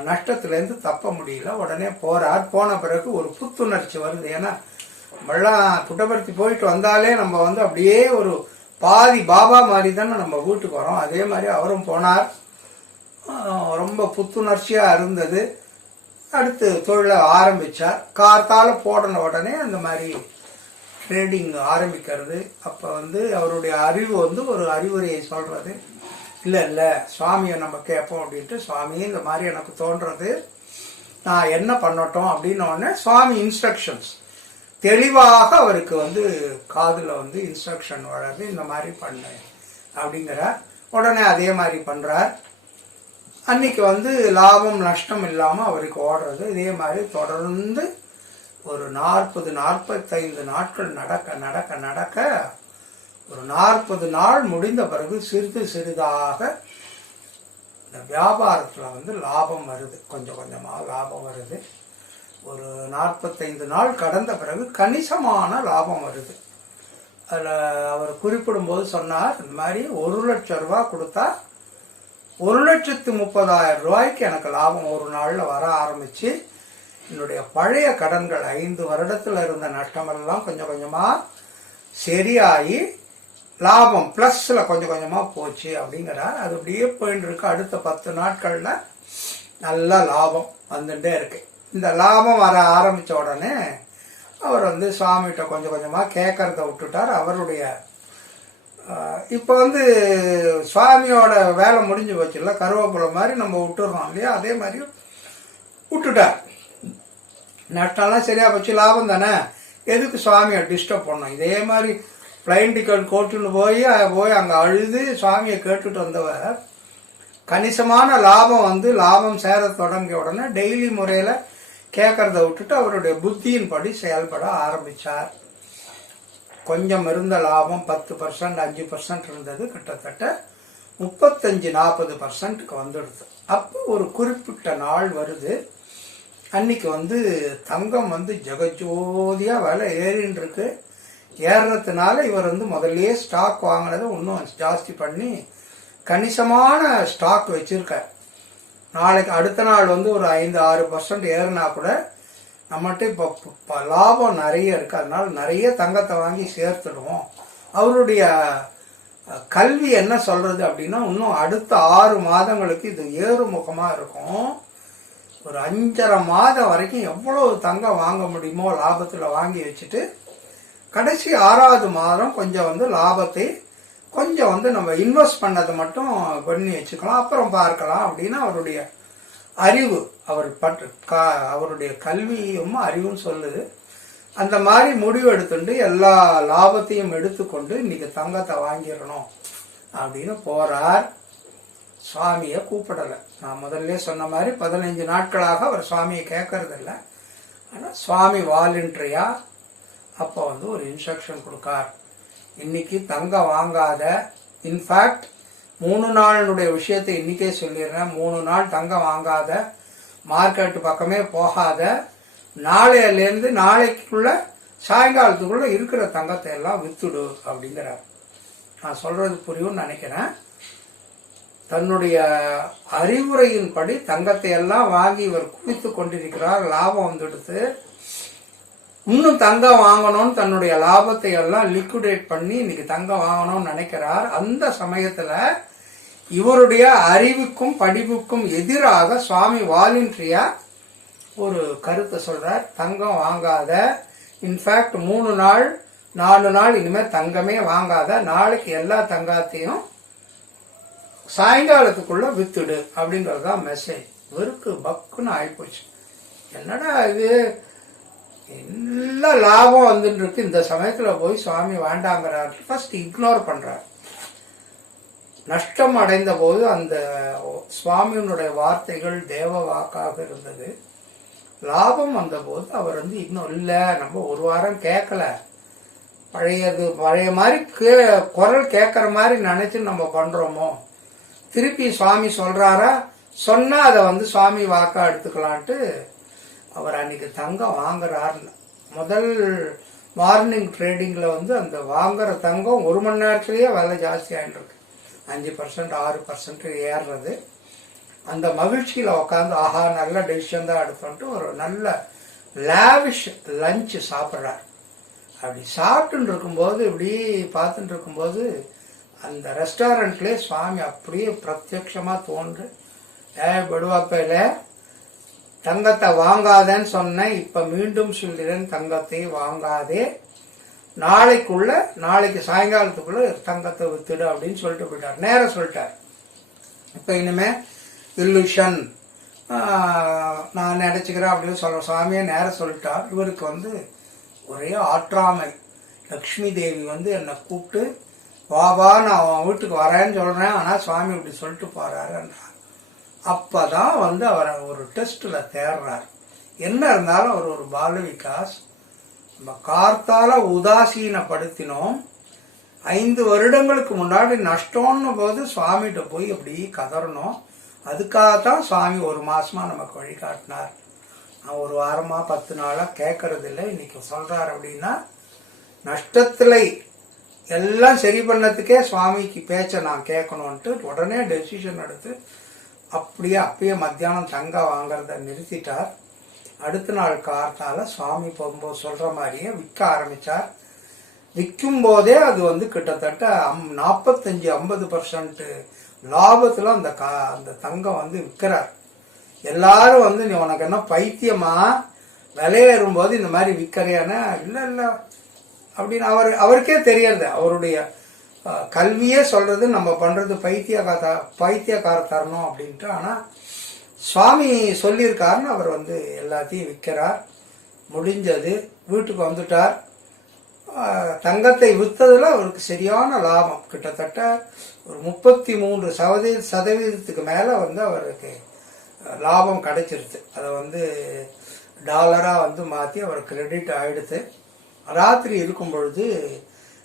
நஷ்டத்திலேருந்து தப்ப முடியல. உடனே போறார். போன பிறகு ஒரு புத்துணர்ச்சி வருது. ஏன்னா நம்மளாம் புட்டபர்த்தி போயிட்டு வந்தாலே நம்ம வந்து அப்படியே ஒரு பாதி பாபா மாதிரி தானே நம்ம வீட்டுக்கு வரோம். அதே மாதிரி அவரும் போனார். ரொம்ப புத்துணர்ச்சியா இருந்தது. அடுத்து தொழிலை ஆரம்பிச்சார். கார்த்தால போடன உடனே அந்த மாதிரி ட்ரேடிங் ஆரம்பிக்கிறது. அப்ப வந்து அவருடைய அறிவு வந்து ஒரு அறிவுரையை சொல்றது, இல்ல இல்ல சுவாமியை நம்ம கேட்போம் அப்படின்ட்டு, சுவாமி இந்த மாதிரி எனக்கு தோன்றது, நான் என்ன பண்ணட்டும் அப்படின்னு உடனே சுவாமி இன்ஸ்ட்ரக்ஷன்ஸ் தெளிவாக அவருக்கு வந்து காதுல வந்து இன்ஸ்ட்ரக்ஷன் வர்றது, இந்த மாதிரி பண்ணு அப்படிங்கிற உடனே அதே மாதிரி பண்றார். அன்னைக்கு வந்து லாபம் நஷ்டம் இல்லாம அவருக்கு ஓடுறது. இதே மாதிரி தொடர்ந்து ஒரு 40-45 நாட்கள் நடக்க நடக்க நடக்க ஒரு 40 நாள் முடிந்த பிறகு சிறிது சிறிதாக இந்த வியாபாரத்துல வந்து லாபம் வருது. கொஞ்சம் கொஞ்சமா லாபம் வருது. ஒரு 45 நாள் கடந்த பிறகு கணிசமான லாபம் வருது. அதுல அவர் குறிப்பிடும் போது சொன்னார், இந்த மாதிரி 1 லட்சம் ரூபாய் கொடுத்தா 1,30,000 ரூபாய்க்கு எனக்கு லாபம் ஒரு நாள்ல வர ஆரம்பிச்சு, என்னுடைய பழைய கடன்கள் 5 வருடத்துல இருந்த நஷ்டமெல்லாம் கொஞ்சம் கொஞ்சமா சரியாகி லாபம் பிளஸ்ல கொஞ்சம் கொஞ்சமா போச்சு அப்படிங்கிறார். அது அப்படியே போயிட்டு இருக்கு. அடுத்த 10 நாட்கள்ல நல்ல லாபம் வந்துட்டே இருக்கு. இந்த லாபம் வர ஆரம்பிச்ச உடனே அவர் வந்து சுவாமிகிட்ட கொஞ்சம் கொஞ்சமா கேட்கறத விட்டுட்டார். அவருடைய இப்ப வந்து சுவாமியோட வேலை முடிஞ்சு போச்சு இல்ல, கருவேப்பிலை மாதிரி நம்ம விட்டுறோம் இல்லையா, அதே மாதிரி விட்டுட்டார். நஷ்டம்லாம் சரியா போச்சு, லாபம் தானே, எதுக்கு சுவாமியை டிஸ்டர்ப் பண்ணோம். இதே மாதிரி பிளைன் டிக்கெட் கோட்டுன்னு போய் அங்க அழுது சுவாமியை கேட்டுட்டு வந்தவர் கணிசமான லாபம் வந்து லாபம் சேர தொடங்கிய உடனே டெய்லி முறையில கேட்கறத விட்டுட்டு அவருடைய புத்தியின் படி செயல்பட ஆரம்பிச்சார். கொஞ்சம் இருந்த லாபம் 10%, 5% இருந்தது, கிட்டத்தட்ட 35-40%க்கு வந்துடுது. அப்போ ஒரு குறிப்பிட்ட நாள் வருது. அன்னைக்கு வந்து தங்கம் வந்து ஜெகஜோதியா விலை ஏறின்னு இருக்கு. ஏறுறதுனால இவர் வந்து முதல்லயே ஸ்டாக் வாங்கினதை இன்னும் ஜாஸ்தி பண்ணி கணிசமான ஸ்டாக் வச்சிருக்கார். நாளைக்கு அடுத்த நாள் வந்து ஒரு 5-6% ஏறினா கூட நம்மகிட்ட இப்போ லாபம் நிறைய இருக்கு, அதனால நிறைய தங்கத்தை வாங்கி சேர்த்துடுவோம். அவருடைய கல்வி என்ன சொல்றது அப்படின்னா, இன்னும் அடுத்த 6 மாதங்களுக்கு இது ஏறுமுகமா இருக்கும். ஒரு 5.5 மாதம் வரைக்கும் எவ்வளவு தங்கம் வாங்க முடியுமோ லாபத்துல வாங்கி வச்சுட்டு கடைசி 6வது மாதம் கொஞ்சம் வந்து லாபத்தை கொஞ்சம் வந்து நம்ம இன்வெஸ்ட் பண்ணதை மட்டும் பண்ணி வச்சுக்கலாம், அப்புறம் பார்க்கலாம் அப்படின்னு அவருடைய அறிவு, அவருடைய கல்வியும் அறிவும் சொல்லுது. அந்த மாதிரி முடிவு எடுத்துட்டு எல்லா லாபத்தையும் எடுத்துக்கொண்டு இன்னைக்கு தங்கத்தை வாங்கிடணும் அப்படின்னு போறார். சுவாமியை கூப்பிடலை. நான் முதல்ல சொன்ன மாதிரி 15 நாட்களாக அவர் சுவாமியை கேட்கறது இல்லை. ஆனா சுவாமி வாலண்டரியா அப்ப வந்து ஒரு இன்ஸ்ட்ரக்ஷன் கொடுக்கார், இன்னைக்கு தங்கம் வாங்காத, இன்ஃபேக்ட் 3 நாளுடைய விஷயத்தை இன்னைக்கே சொல்லிடுறேன், 3 நாள் தங்கம் வாங்காத, மார்க்கெட் பக்கமே போகாத, நாளையிலேருந்து நாளைக்குள்ள சாயங்காலத்துக்குள்ள இருக்கிற தங்கத்தை எல்லாம் வித்துடு அப்படிங்கிறார். நான் சொல்றது புரியும்னு நினைக்கிறேன். தன்னுடைய அறிவுரையின்படி தங்கத்தை எல்லாம் வாங்கி இவர் குவித்து கொண்டிருக்கிறார். லாபம் வந்துடுத்து. இன்னும் தங்கம் வாங்கணும்னு தன்னுடைய லாபத்தை எல்லாம் லிக்விடேட் பண்ணி இன்னைக்கு தங்கம் வாங்கணும்னு நினைக்கிறார். அந்த சமயத்துல இவருடைய அறிவுக்கும் படிப்புக்கும் எதிராக சுவாமி வாலண்டரியா ஒரு கருத்தை சொல்றார். தங்கம் வாங்காத, இன்ஃபேக்ட் 3 நாள் 4 நாள் இனிமேல் தங்கமே வாங்காத, நாளைக்கு எல்லா தங்கத்தையும் சாயங்காலத்துக்குள்ள வித்துடு அப்படிங்கறதுதான் மெசேஜ். இவருக்கு பக்குன்னு ஆயிப்போச்சு. என்னடா இது, எல்லாம் லாபம் வந்துட்டு இருக்கு, இந்த சமயத்துல போய் சுவாமி வேண்டாங்கிறார். ஃபர்ஸ்ட் இக்னோர் பண்றார். நஷ்டம் அடைந்த போது அந்த சுவாமியினுடைய வார்த்தைகள் தேவ வாக்காக இருந்தது. லாபம் வந்த போது அவர் இன்னும் இல்ல, நம்ம ஒரு வாரம் கேட்கல, பழைய மாதிரி குரல் கேட்கற மாதிரி நினைச்சு நம்ம பண்றோமோ, திருப்பி சுவாமி சொல்றாரா, சொன்னா அதை சுவாமி வாக்கா எடுத்துக்கலான்ட்டு அவர் அன்னைக்கு தங்கம் வாங்குறாரு. முதல் மார்னிங் ட்ரேடிங்ல அந்த வாங்குற தங்கம் 1 மணி நேரத்திலேயே விலை ஜாஸ்தி ஆயிட்டு இருக்கு. 5% 6% ஏறுறது. அந்த மகிழ்ச்சியில உட்காந்து ஆஹா நல்ல டெசிஷன் தான் எடுத்தோன்ட்டு ஒரு நல்ல லாவிஷ் லஞ்ச் சாப்பிட்றார். அப்படி சாப்பிட்டு இருக்கும்போது இப்படி பார்த்துட்டு இருக்கும்போது அந்த ரெஸ்டாரண்ட்லேயே சுவாமி அப்படியே பிரத்யட்சமா தோன்று, படுவாப்பையில தங்கத்தை வாங்காதேன்னு சொன்னேன், இப்ப மீண்டும் சொல்கிறேன், தங்கத்தை வாங்காதே, நாளைக்கு சாயங்காலத்துக்குள்ள தங்கத்தை வித்துடு அப்படின்னு சொல்லிட்டு போயிட்டார். நேரம் சொல்லிட்டார். இப்ப இனிமே இல்லுஷன் நான் நினைச்சுக்கிறேன் அப்படின்னு சொல்ற சுவாமியை நேரம் சொல்லிட்டார். இவருக்கு ஒரே ஆற்றாமை. லக்ஷ்மி தேவி என்னை கூப்பிட்டு வா நான் அவன் வீட்டுக்கு வரேன்னு சொல்றேன், ஆனா சுவாமி இப்படி சொல்லிட்டு போறாருன்றார். அப்பதான் அவரை ஒரு டெஸ்ட்ல தேடுறார். என்ன இருந்தாலும் அவர் ஒரு பால விகாஸ். நம்ம கார்த்தால உதாசீனப்படுத்தினோம். 5 வருடங்களுக்கு முன்னாடி நஷ்டம்னு போது சுவாமிகிட்ட போய் அப்படி கதறணும். அதுக்காகத்தான் சுவாமி 1 மாசமா நமக்கு வழிகாட்டினார். நான் 1 வாரமா 10 நாளா கேட்கறது இல்லை, இன்னைக்கு சொல்றாரு அப்படின்னா நஷ்டத்துல எல்லாம் சரி பண்ணதுக்கே சுவாமிக்கு பேச்ச நான் கேட்கணும்ட்டு உடனே டெசிஷன் எடுத்து அப்பயே மத்தியானம் தங்கம் வாங்கறத நிறுத்திட்டார். அடுத்த நாள் கார்த்தால சுவாமி போகும்போது சொல்ற மாதிரியே விற்க ஆரம்பிச்சார். விற்கும் போதே அது கிட்டத்தட்ட 45-50% லாபத்துல அந்த தங்கம் விற்கிறார். எல்லாரும் நீ உனக்கு என்ன பைத்தியமா, விலையேறும் போது இந்த மாதிரி விற்கிறியானா, இல்ல அப்படின்னு அவருக்கே தெரியறது. அவருடைய கல்வியே சொல்றது நம்ம பண்றது பைத்தியக்காரத்தரணும் அப்படின்ட்டு. ஆனா சுவாமி சொல்லியிருக்காருன்னு அவர் எல்லாத்தையும் விற்கிறார். முடிஞ்சது, வீட்டுக்கு வந்துட்டார். தங்கத்தை விற்றதுல அவருக்கு சரியான லாபம். கிட்டத்தட்ட ஒரு 33% மேல அவருக்கு லாபம் கிடைச்சிருச்சு. அதை டாலரா மாத்தி அவர் கிரெடிட் ஆயிடுத்து. ராத்திரி இருக்கும் பொழுது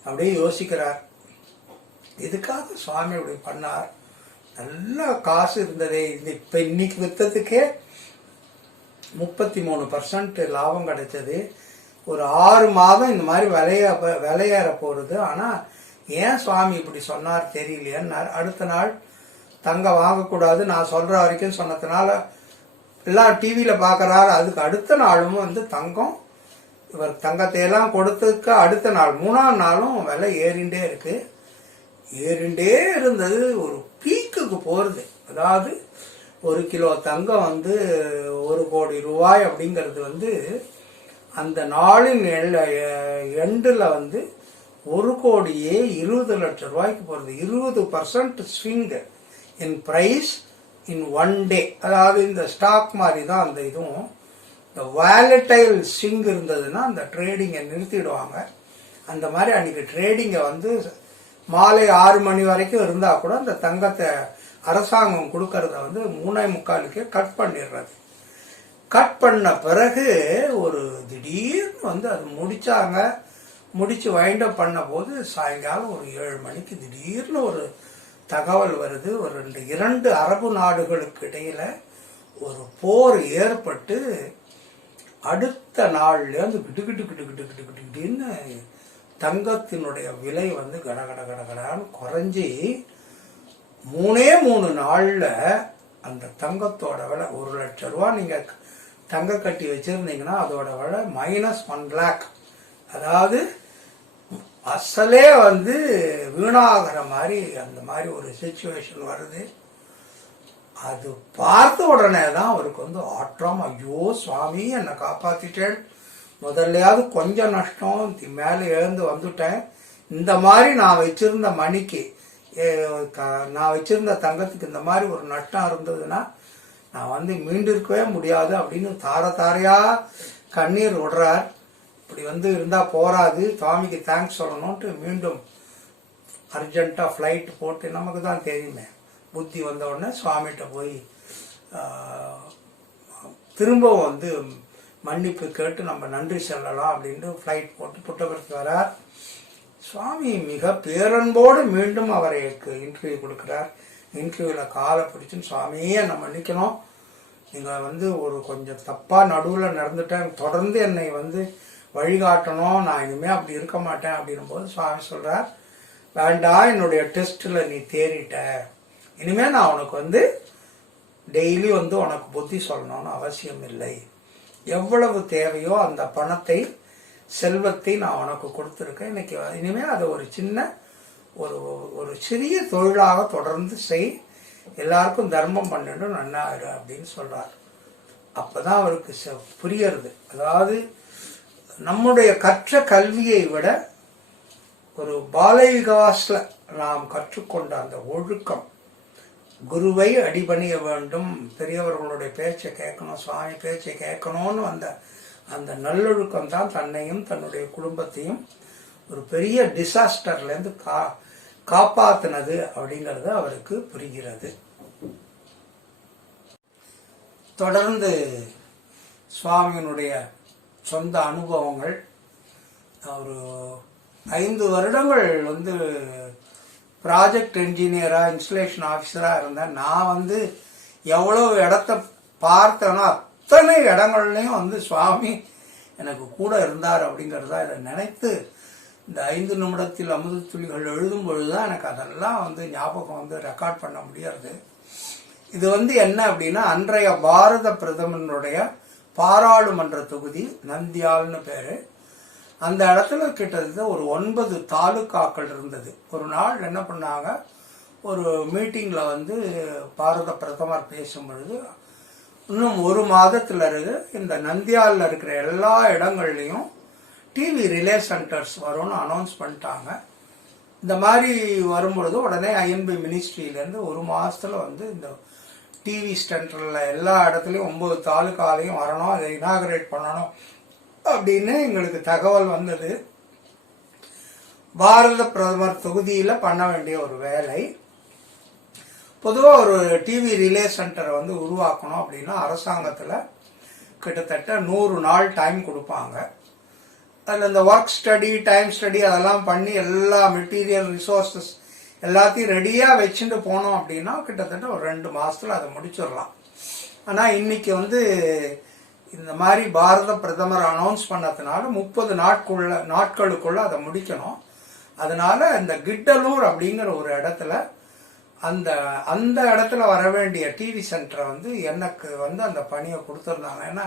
அப்படியே யோசிக்கிறார், இதுக்காக சுவாமி அப்படி பண்ணார், நல்ல காசு இருந்ததே, இப்ப இன்னைக்கு வித்ததுக்கே 33% லாபம் கிடைச்சது. ஒரு 6 மாதம் இந்த மாதிரி விலையேற போறது. ஆனா ஏன் சுவாமி இப்படி சொன்னார் தெரியலையார். அடுத்த நாள் தங்கம் வாங்கக்கூடாது நான் சொல்ற வரைக்கும் சொன்னதுனால எல்லாம் டிவியில பாக்குறாரு. அதுக்கு அடுத்த நாளும் தங்கம், இவர் தங்கத்தை எல்லாம் கொடுத்ததுக்கு அடுத்த நாள் 3ஆம் நாளும் விலை ஏறிண்டே இருக்கு. ஏறிண்டே இருந்தது, ஒரு பீக்குக்கு போறது. அதாவது 1 கிலோ தங்கம் 1 கோடி ரூபாய் அப்படிங்கிறது அந்த நாளின் எண்டுல 1 கோடியே 20 லட்சம் ரூபாய்க்கு போறது. 20% ஸ்விங் இன் பிரைஸ் இன் 1 டே. அதாவது இந்த ஸ்டாக் மாதிரி தான் அந்த இதுவும். இந்த வாலடைல் ஸ்விங் இருந்ததுன்னா அந்த ட்ரேடிங்கை நிறுத்திடுவாங்க. அந்த மாதிரி அன்னைக்கு ட்ரேடிங்கை மாலை 6 மணி வரைக்கும் இருந்தா கூட அந்த தங்கத்தை அரசாங்கம் கொடுக்கறத 3:45 கட் பண்ணிடுறது. கட் பண்ண பிறகு ஒரு திடீர்னு அது முடிச்சாங்க. முடிச்சு வைண்ட் அப் பண்ண போது சாயங்காலம் ஒரு 7 மணிக்கு திடீர்னு ஒரு தகவல் வருது. ஒரு 2 அரபு நாடுகளுக்கு இடையில ஒரு போர் ஏற்பட்டு அடுத்த நாள்ல கிட்டு தங்கத்தினுடைய விலை கடகடான்னு குறைஞ்சி 3 நாள்ல அந்த தங்கத்தோட விலை 1,00,000 ரூபா நீங்க தங்க கட்டி வச்சிருந்தீங்கன்னா அதோட விலை -1 lakh. அதாவது அசலே வந்து வீணாகிற மாதிரி அந்த மாதிரி ஒரு சிச்சுவேஷன் வருது. அது பார்த்த உடனே தான் அவருக்கு வந்து ஆற்றம், ஐயோ சுவாமி என்னை காப்பாத்திட்டேன், முதல்லையாவது கொஞ்சம் நஷ்டம், மேலே எழுந்து வந்துட்டேன், இந்த மாதிரி நான் வச்சிருந்த மணிக்கு நான் வச்சிருந்த தங்கத்துக்கு இந்த மாதிரி ஒரு நஷ்டம் இருந்ததுன்னா நான் வந்து மீண்டு இருக்கவே முடியாது அப்படின்னு தாரையா கண்ணீர் விடுறார். இப்படி வந்து இருந்தால் போராது, சுவாமிக்கு தேங்க்ஸ் சொல்லணும்ட்டு மீண்டும் அர்ஜென்ட்டாக ஃப்ளைட் போட்டு, நமக்கு தான் தெரியுமே புத்தி வந்த உடனே சுவாமிகிட்ட போய் திரும்பவும் வந்து மன்னிப்பு கேட்டு நம்ம நன்றி சொல்லலாம் அப்படின்ட்டு ஃப்ளைட் போட்டு புட்டபர்த்தி வரார். சுவாமி மிக பேரன்போடு மீண்டும் அவரை இன்டர்வியூ கொடுக்குறார். இன்டர்வியூவில் காலை பிடிச்சுன்னு, சுவாமியே என்னை மன்னிக்கணும், நீங்கள் வந்து ஒரு கொஞ்சம் தப்பாக நடுவில் நடந்துட்டேன், தொடர்ந்து என்னை வந்து வழிகாட்டணும், நான் இனிமேல் அப்படி இருக்க மாட்டேன் அப்படின்னும் போது சுவாமி சொல்கிறார், வேண்டாம், என்னுடைய டெஸ்ட்டில் நீ தேறிட்ட, இனிமேல் நான் உனக்கு வந்து டெய்லி வந்து உனக்கு புத்தி சொல்லணும்னு அவசியம் இல்லை, எவ்வளவு தேவையோ அந்த பணத்தை செல்வத்தை நான் உனக்கு கொடுத்துருக்கேன், இன்னைக்கு இனிமேல் அதை ஒரு சின்ன ஒரு சிறிய தொழிலாக தொடர்ந்து செய், எல்லாருக்கும் தர்மம் பண்ணிட்டு நன்னாயிரு அப்படின்னு சொல்றார். அப்பதான் அவருக்கு புரியறது. அதாவது நம்முடைய கற்ற கல்வியை விட ஒரு பாலவிகாஸ்ல நாம் கற்றுக்கொண்ட அந்த ஒழுக்கம், குருவை அடிபணிய வேண்டும், பெரியவர்களுடைய பேச்சை கேட்கணும், சுவாமி பேச்சை கேட்கணும்னு அந்த நல்லொழுக்கம் தான் தன்னையும் தன்னுடைய குடும்பத்தையும் ஒரு பெரிய டிசாஸ்டர்லேருந்து காப்பாத்தினது அப்படிங்கிறது அவருக்கு புரிகிறது. தொடர்ந்து சுவாமியினுடைய சொந்த அனுபவங்கள். ஒரு 5 வருடங்கள் வந்து ப்ராஜெக்ட் என்ஜினியரா இன்ஸ்டலேஷன் ஆஃபீஸரா இருந்தேன். நான் வந்து எவ்வளவு இடத்த பார்த்தேனோ அத்தனை இடங்கள்லையும் வந்து சுவாமி எனக்கு கூட இருந்தார் அப்படிங்கிறதா இதை நினைத்து இந்த 5 நிமிடத்தில் அமுத துளிகள் எழுதும் பொழுதுதான் எனக்கு அதெல்லாம் வந்து ஞாபகம் வந்து ரெக்கார்ட் பண்ண முடியாது. இது வந்து என்ன அப்படின்னா, அன்றைய பாரத பிரதமனுடைய பாராளுமன்ற தொகுதி நந்தியால்னு பேரு. அந்த இடத்துல கிட்டத்தட்ட ஒரு 9 தாலுக்காக்கள் இருந்தது. ஒரு நாள் என்ன பண்ணாங்க, ஒரு மீட்டிங்ல வந்து பாரத பிரதமர் பேசும் பொழுது, இன்னும் 1 மாதத்துல இருக்கு இந்த நந்தியால்ல இருக்கிற எல்லா இடங்கள்லையும் டிவி ரிலே சென்டர்ஸ் வரும்னு அனௌன்ஸ் பண்ணிட்டாங்க. இந்த மாதிரி வரும்பொழுது உடனே ஐஎன்பி மினிஸ்ட்ரியிலேருந்து 1 மாசத்துல வந்து இந்த டிவி சென்டர்ல எல்லா இடத்துலையும் 9 தாலுக்காலையும் வரணும், அதை இனாகரேட் பண்ணணும் அப்படின்னு எங்களுக்கு தகவல் வந்தது. பாரத பிரதமர் தொகுதியில பண்ண வேண்டிய ஒரு வேலை. பொதுவாக ஒரு டிவி ரிலே சென்டரை வந்து உருவாக்கணும் அப்படின்னா அரசாங்கத்தில் கிட்டத்தட்ட 100 நாள் டைம் கொடுப்பாங்க. அதில் இந்த ஒர்க் ஸ்டடி, டைம் ஸ்டடி அதெல்லாம் பண்ணி எல்லா மெட்டீரியல் ரிசோர்ஸஸ் எல்லாத்தையும் ரெடியாக வச்சுட்டு போனோம் அப்படின்னா கிட்டத்தட்ட ஒரு 2 மாசத்துல அதை முடிச்சிடலாம். ஆனால் இன்னைக்கு வந்து இந்த மாதிரி பாரத பிரதமர் அனௌன்ஸ் பண்ணதுனால 30 நாட்களுக்குள்ள அதை முடிக்கணும். அதனால இந்த கிட்டலூர் அப்படிங்கிற ஒரு இடத்துல அந்த இடத்துல வர வேண்டிய டிவி சென்டரை வந்து எனக்கு வந்து அந்த பணியை கொடுத்துருந்தாங்க. ஏன்னா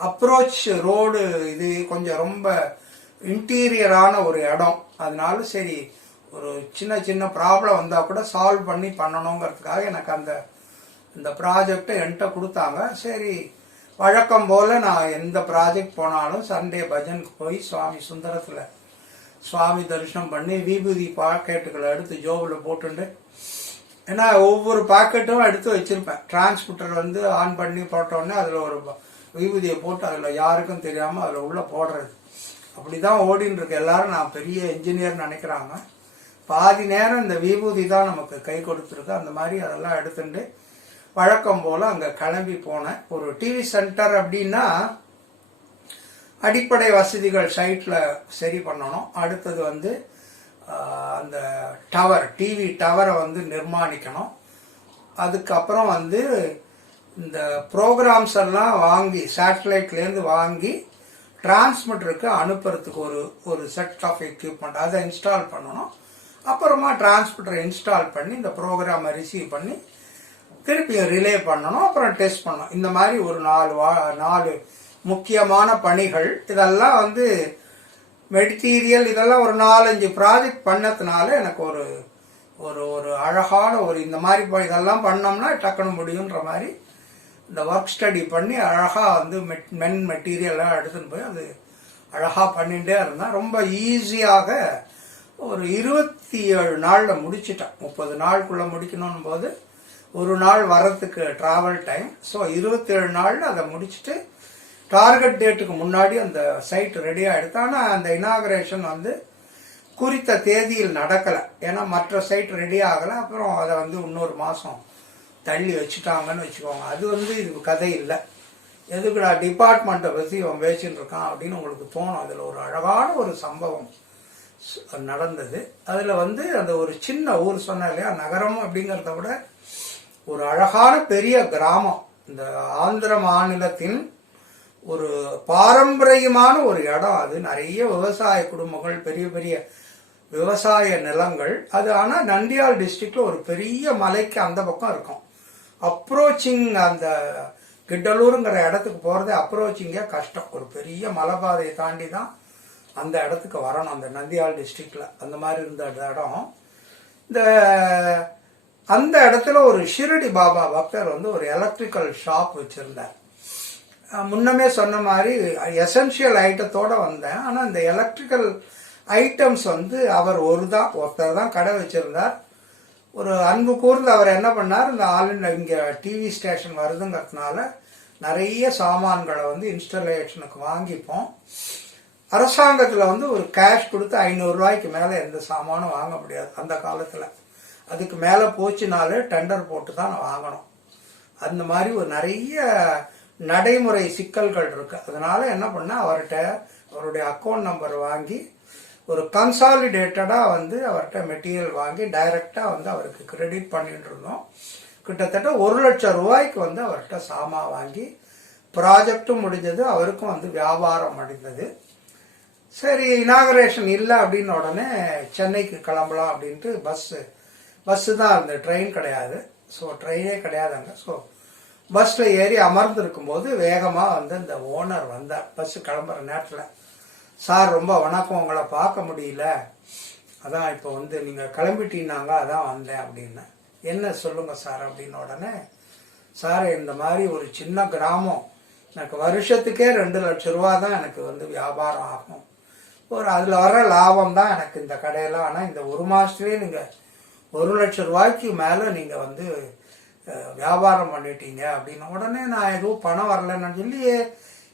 அப்ரோச் ரோடு இது கொஞ்சம் ரொம்ப இன்டீரியரான ஒரு இடம். அதனால சரி ஒரு சின்ன ப்ராப்ளம் வந்தால் கூட சால்வ் பண்ணி பண்ணணுங்கிறதுக்காக எனக்கு இந்த ப்ராஜெக்டை என்கிட்ட கொடுத்தாங்க. சரி வழக்கம் போல் நான் எந்த ப்ராஜெக்ட் போனாலும் சண்டே பஜனுக்கு போய் சுவாமி சுந்தரத்தில் சுவாமி தரிசனம் பண்ணி விபூதி பாக்கெட்டுகளை எடுத்து ஜோபில் போட்டுண்டு, ஏன்னா ஒவ்வொரு பாக்கெட்டும் எடுத்து வச்சிருப்பேன். டிரான்ஸ்மிட்டர் வந்து ஆன் பண்ணி போட்டோடனே அதில் ஒரு விபூதியை போட்டு அதில் யாருக்கும் தெரியாமல் அதில் உள்ள போடுறது. அப்படிதான் ஓடின்னு இருக்கு. எல்லாரும் நான் பெரிய என்ஜினியர் நினைக்கிறாங்க. பாதி நேரம் இந்த விபூதி தான் நமக்கு கை கொடுத்துருக்கு. அந்த மாதிரி அதெல்லாம் எடுத்துட்டு வழக்கம் போல அங்கே கிளம்பி போனேன். ஒரு டிவி சென்டர் அப்படின்னா அடிப்படை வசதிகள் சைட்ல சரி பண்ணணும். அடுத்தது வந்து அந்த டவர், டிவி டவரை வந்து நிர்மாணிக்கணும். அதுக்கப்புறம் வந்து இந்த ப்ரோக்ராம்ஸ் எல்லாம் வாங்கி சேட்டலைட்லேருந்து வாங்கி டிரான்ஸ்மிட்டருக்கு அனுப்புறதுக்கு ஒரு செட் ஆஃப் எக்யூப்மெண்ட் அதை இன்ஸ்டால் பண்ணணும். அப்புறமா டிரான்ஸ்மிட்டரை இன்ஸ்டால் பண்ணி இந்த ப்ரோக்ராமை ரிசீவ் பண்ணி திருப்பி ரிலே பண்ணணும், அப்புறம் டெஸ்ட் பண்ணணும். இந்த மாதிரி ஒரு 4 முக்கியமான பணிகள். இதெல்லாம் வந்து மெட்டீரியல் இதெல்லாம் ஒரு 4-5 ப்ராஜெக்ட் பண்ணதுனால எனக்கு ஒரு ஒரு ஒரு அழகான ஒரு இந்த மாதிரி இதெல்லாம் பண்ணோம்னா டக்குன்னு முடியுன்ற மாதிரி இந்த ஒர்க் ஸ்டடி பண்ணி அழகாக வந்து மெட்டீரியல்லாம் எடுத்துன்னு போய் அது அழகாக பண்ணிகிட்டே இருந்தேன். ரொம்ப ஈஸியாக ஒரு 27 நாளில் முடிச்சிட்டேன். 30 நாளுக்குள்ளே முடிக்கணும் போது ஒரு நாள் வரத்துக்கு ட்ராவல் டைம். ஸோ 27 நாளில் அதை முடிச்சுட்டு டார்கெட் டேட்டுக்கு முன்னாடி அந்த சைட் ரெடியாக எடுத்தேன். ஆனால் அந்த இனாகரேஷன் வந்து குறித்த தேதியில் நடக்கலை. ஏன்னா மற்ற சைட் ரெடி ஆகலை. அப்புறம் அதை வந்து இன்னொரு மாதம் தள்ளி வச்சுட்டாங்கன்னு வச்சுக்கோங்க. அது வந்து இது கதை இல்லை. எதுக்குடா டிபார்ட்மெண்ட்டை பற்றி அவன் பேசின்னு இருக்கான் அப்படின்னு உங்களுக்கு தோணும். அதில் ஒரு அழகான ஒரு சம்பவம் நடந்தது. அதில் வந்து அந்த ஒரு சின்ன ஊர் சொன்ன இல்லையா, நகரம் அப்படிங்கிறத விட ஒரு அழகான பெரிய கிராமம். இந்த ஆந்திர மாநிலத்தின் ஒரு பாரம்பரியமான ஒரு இடம். அது நிறைய விவசாய குடும்பங்கள், பெரிய பெரிய விவசாய நிலங்கள். அது ஆனால் நந்தியால் டிஸ்ட்ரிக்ட்ல ஒரு பெரிய மலைக்கு அந்த பக்கம் இருக்கும். அப்ரோச்சிங் அந்த கிட்டலூருங்கிற இடத்துக்கு போகிறது அப்ரோச்சிங்கே கஷ்டம். ஒரு பெரிய மலைப்பாதையை தாண்டி தான் அந்த இடத்துக்கு வரணும், அந்த நந்தியால் டிஸ்ட்ரிக்ட்ல. அந்த மாதிரி இருந்த இடம். அந்த இடத்துல ஒரு ஷிரடி பாபா பக்தர் வந்து ஒரு எலக்ட்ரிக்கல் ஷாப் வச்சிருந்தார். முன்னமே சொன்ன மாதிரி எசென்ஷியல் ஐட்டத்தோட வந்தேன். ஆனால் இந்த எலக்ட்ரிக்கல் ஐட்டம்ஸ் வந்து அவர் ஒருத்தர் தான் கடை வச்சிருந்தார். ஒரு அன்பு கூர்ந்து அவர் என்ன பண்ணார், இந்த இங்கே டிவி ஸ்டேஷன் வருதுங்கிறதுனால நிறைய சாமான்களை வந்து இன்ஸ்டலேஷனுக்கு வாங்கிப்போம். அரசாங்கத்தில் வந்து ஒரு கேஷ் கொடுத்து 500 ரூபாய்க்கு மேலே எந்த சாமானும் வாங்க முடியாது அந்த காலத்தில். அதுக்கு மேலே போச்சுனாலே டெண்டர் போட்டு தான் வாங்கணும். அந்த மாதிரி ஒரு நிறைய நடைமுறை சிக்கல்கள் இருக்கு. அதனால என்ன பண்ண, அவருடைய அக்கௌண்ட் நம்பர் வாங்கி ஒரு கன்சாலிடேட்டடாக வந்து அவர்கிட்ட மெட்டீரியல் வாங்கி டைரக்டாக வந்து அவருக்கு கிரெடிட் பண்ணிட்டு இருந்தோம். கிட்டத்தட்ட 1 லட்சம் ரூபாய்க்கு வந்து அவர்கிட்ட சாமான் வாங்கி ப்ராஜெக்டும் முடிஞ்சது, அவருக்கும் வந்து வியாபாரம் முடிந்தது. சரி, இனாகரேஷன் இல்லை அப்படின்னு உடனே சென்னைக்கு கிளம்பலாம் அப்படின்ட்டு பஸ்ஸு தான், அந்த ட்ரெயின் கிடையாது. ஸோ ட்ரெயினே கிடையாது அங்கே. ஸோ பஸ்ஸில் ஏறி அமர்ந்திருக்கும் போது வேகமாக வந்து இந்த ஓனர் வந்தார். பஸ்ஸு கிளம்புற நேரத்தில், சார் ரொம்ப வணக்கம், உங்களை பார்க்க முடியல, அதான் இப்போ வந்து நீங்கள் கிளம்பிட்டீங்கன்னாங்க, அதான் வந்தேன் அப்படின்னு. என்ன சொல்லுங்கள் சார் அப்படின்னு உடனே, சார் இந்த மாதிரி ஒரு சின்ன கிராமம், எனக்கு வருஷத்துக்கே 2 லட்சம் ரூபா தான் எனக்கு வந்து வியாபாரம் ஆகும். அதில் வர்ற லாபம் தான் எனக்கு இந்த கடையில். ஆனால் இந்த 1 மாதத்துலேயே நீங்கள் 1 லட்சம் ரூபாய்க்கு மேலே நீங்கள் வந்து வியாபாரம் பண்ணிட்டீங்க அப்படின்னு. உடனே நான் எதுவும் பணம் வரலன்னு சொல்லி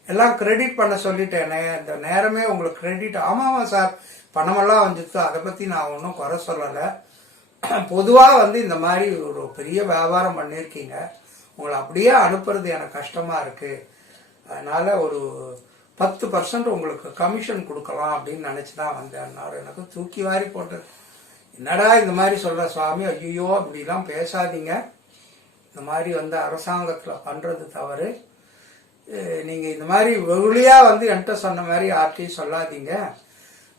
எல்லாம் கிரெடிட் பண்ண சொல்லிட்டேனே, இந்த நேரமே உங்களுக்கு கிரெடிட். ஆமாம் சார், பணமெல்லாம் வந்துச்சு, அதை பற்றி நான் ஒன்றும் குறை சொல்லலை. பொதுவாக வந்து இந்த மாதிரி ஒரு பெரிய வியாபாரம் பண்ணியிருக்கீங்க, உங்களை அப்படியே அனுப்புறது எனக்கு கஷ்டமாக இருக்குது, அதனால் ஒரு 10% உங்களுக்கு கமிஷன் கொடுக்கலாம் அப்படின்னு நினச்சி தான் வந்தேன். எனக்கு தூக்கி வாரி போட்டது. என்னடா இந்த மாதிரி சொல்கிற சுவாமி, ஐயோ அப்படிலாம் பேசாதீங்க, இந்த மாதிரி வந்து அரசாங்கத்தில் பண்ணுறது தவறு, நீங்கள் இந்த மாதிரி வெகுளியாக வந்து என்கிட்ட சொன்ன மாதிரி யார்கிட்டையும் சொல்லாதீங்க,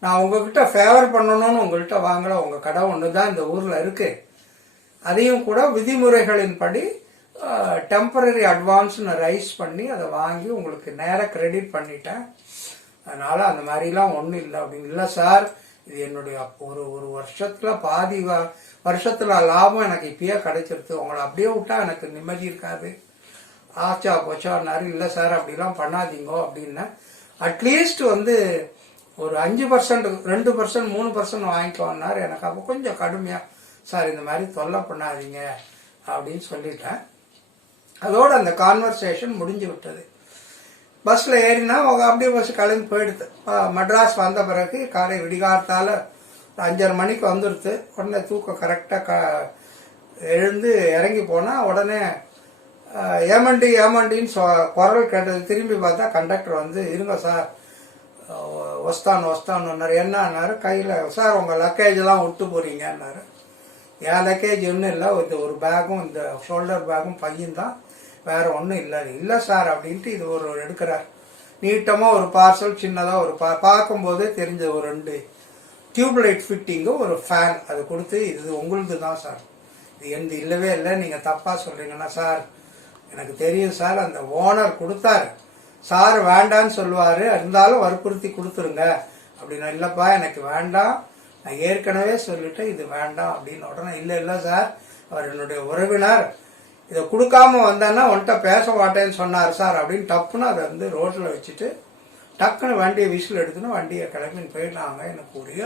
நான் உங்ககிட்ட ஃபேவர் பண்ணணும்னு உங்கள்கிட்ட வாங்கல, உங்கள் கடை ஒன்று தான் இந்த ஊரில் இருக்குது, அதையும் கூட விதிமுறைகளின்படி டெம்பரரி அட்வான்ஸ்னு ரைஸ் பண்ணி அதை வாங்கி உங்களுக்கு நேராக கிரெடிட் பண்ணிட்டேன், அதனால் அந்த மாதிரிலாம் ஒன்றும் இல்லை அப்படின்னு. இல்லை சார், இது என்னுடைய ஒரு வருஷத்தில் பாதி வருஷத்தில் லாபம் எனக்கு இப்பயே கிடைச்சிருது, உங்களை அப்படியே விட்டா எனக்கு நிம்மதி இருக்காது, ஆச்சா போச்சான்னாரு. இல்லை சார் அப்படிலாம் பண்ணாதீங்கோ அப்படின்னு. அட்லீஸ்ட் வந்து ஒரு 5%, 2%, 3% வாங்கிக்கோன்னாரு. எனக்கு அப்போ கொஞ்சம் கடுமையாக, சார் இந்த மாதிரி தொல்லை பண்ணாதீங்க அப்படின்னு சொல்லிட்டேன். அதோடு அந்த கான்வர்சேஷன் முடிஞ்சு விட்டது. பஸ்ஸில் ஏறினா அப்படியே பஸ் கிளம்பி போயிடுது. மெட்ராஸ் வந்த பிறகு காலை விடிகாலத்தால் 5:30 மணிக்கு வந்துடுது. உடனே தூக்கம் கரெக்டாக எழுந்து இறங்கி போனால் உடனே ஏமண்டின்னு குரல் கேட்டது. திரும்பி பார்த்தா கண்டக்டர் வந்து, இருங்க சார், வஸ்தான்னு என்னன்னாரு. கையில், சார் உங்கள் லக்கேஜெலாம் விட்டு போகிறீங்கன்னாரு. என் லக்கேஜ் ஒன்றும் இல்லை, ஒரு பேக்கும் இந்த ஷோல்டர் பேக்கும் பையன் தான், வேறு ஒன்றும் இல்லை. இல்லை சார் அப்படின்ட்டு இது ஒரு எடுக்கிறார். நீட்டமாக ஒரு பார்சல், சின்னதாக ஒரு பார்க்கும்போதே தெரிஞ்ச ஒரு 2 டியூப்லைட் ஃபிட்டிங்கு ஒரு ஃபேன் அது கொடுத்து இது உங்களுது தான் சார், இது எந்த இல்லவே இல்லை, நீங்கள் தப்பாக சொல்கிறீங்கன்னா சார் எனக்கு தெரியும் சார், அந்த ஓனர் கொடுத்தாரு சார், வேண்டான்னு சொல்லுவார், இருந்தாலும் வற்புறுத்தி கொடுத்துருங்க அப்படின்னா, இல்லைப்பா எனக்கு வேண்டாம், நான் ஏற்கனவே சொல்லிட்டேன் இது வேண்டாம் அப்படின்னு. உடனே இல்லை சார், அவர் என்னுடைய உறவினர், இதை கொடுக்காம வந்தான்னா உன்கிட்ட பேச மாட்டேன்னு சொன்னார் சார் அப்படின்னு டப்புன்னு அதை வந்து ரோட்டில் வச்சுட்டு டக்குன்னு வண்டியை விசில் எடுத்துன்னு வண்டியை கிளம்பின்னு போயிட்டாங்க. எனக்கு ஒரே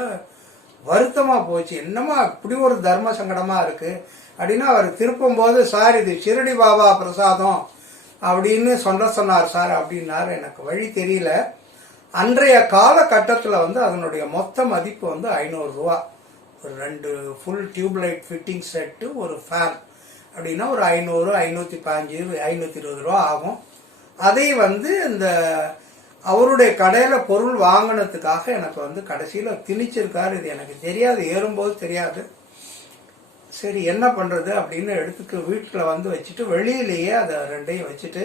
வருத்தமாக போச்சு, என்னமா இப்படி ஒரு தர்ம சங்கடமாக இருக்குது அப்படின்னா, அவர் திருப்பும் போது சார் இது ஷிரடி பாபா பிரசாதம் அப்படின்னு சொன்னார் சார் அப்படின்னாரு. எனக்கு வழி தெரியல. அன்றைய காலகட்டத்தில் வந்து அதனுடைய மொத்த மதிப்பு வந்து 500 ரூபா. ஒரு 2 ஃபுல் டியூப்லைட் ஃபிட்டிங் செட்டு, ஒரு ஃபேன் அப்படின்னா ஒரு 500, 515, 520 ரூபா ஆகும். அதை வந்து இந்த அவருடைய கடையில் பொருள் வாங்கினதுக்காக எனக்கு வந்து கடைசியில் திணிச்சிருக்காரு. இது எனக்கு தெரியாது, ஏறும்போது தெரியாது. சரி என்ன பண்ணுறது அப்படின்னு எடுத்துட்டு வீட்டில் வந்து வச்சுட்டு வெளியிலேயே அதை ரெண்டையும் வச்சுட்டு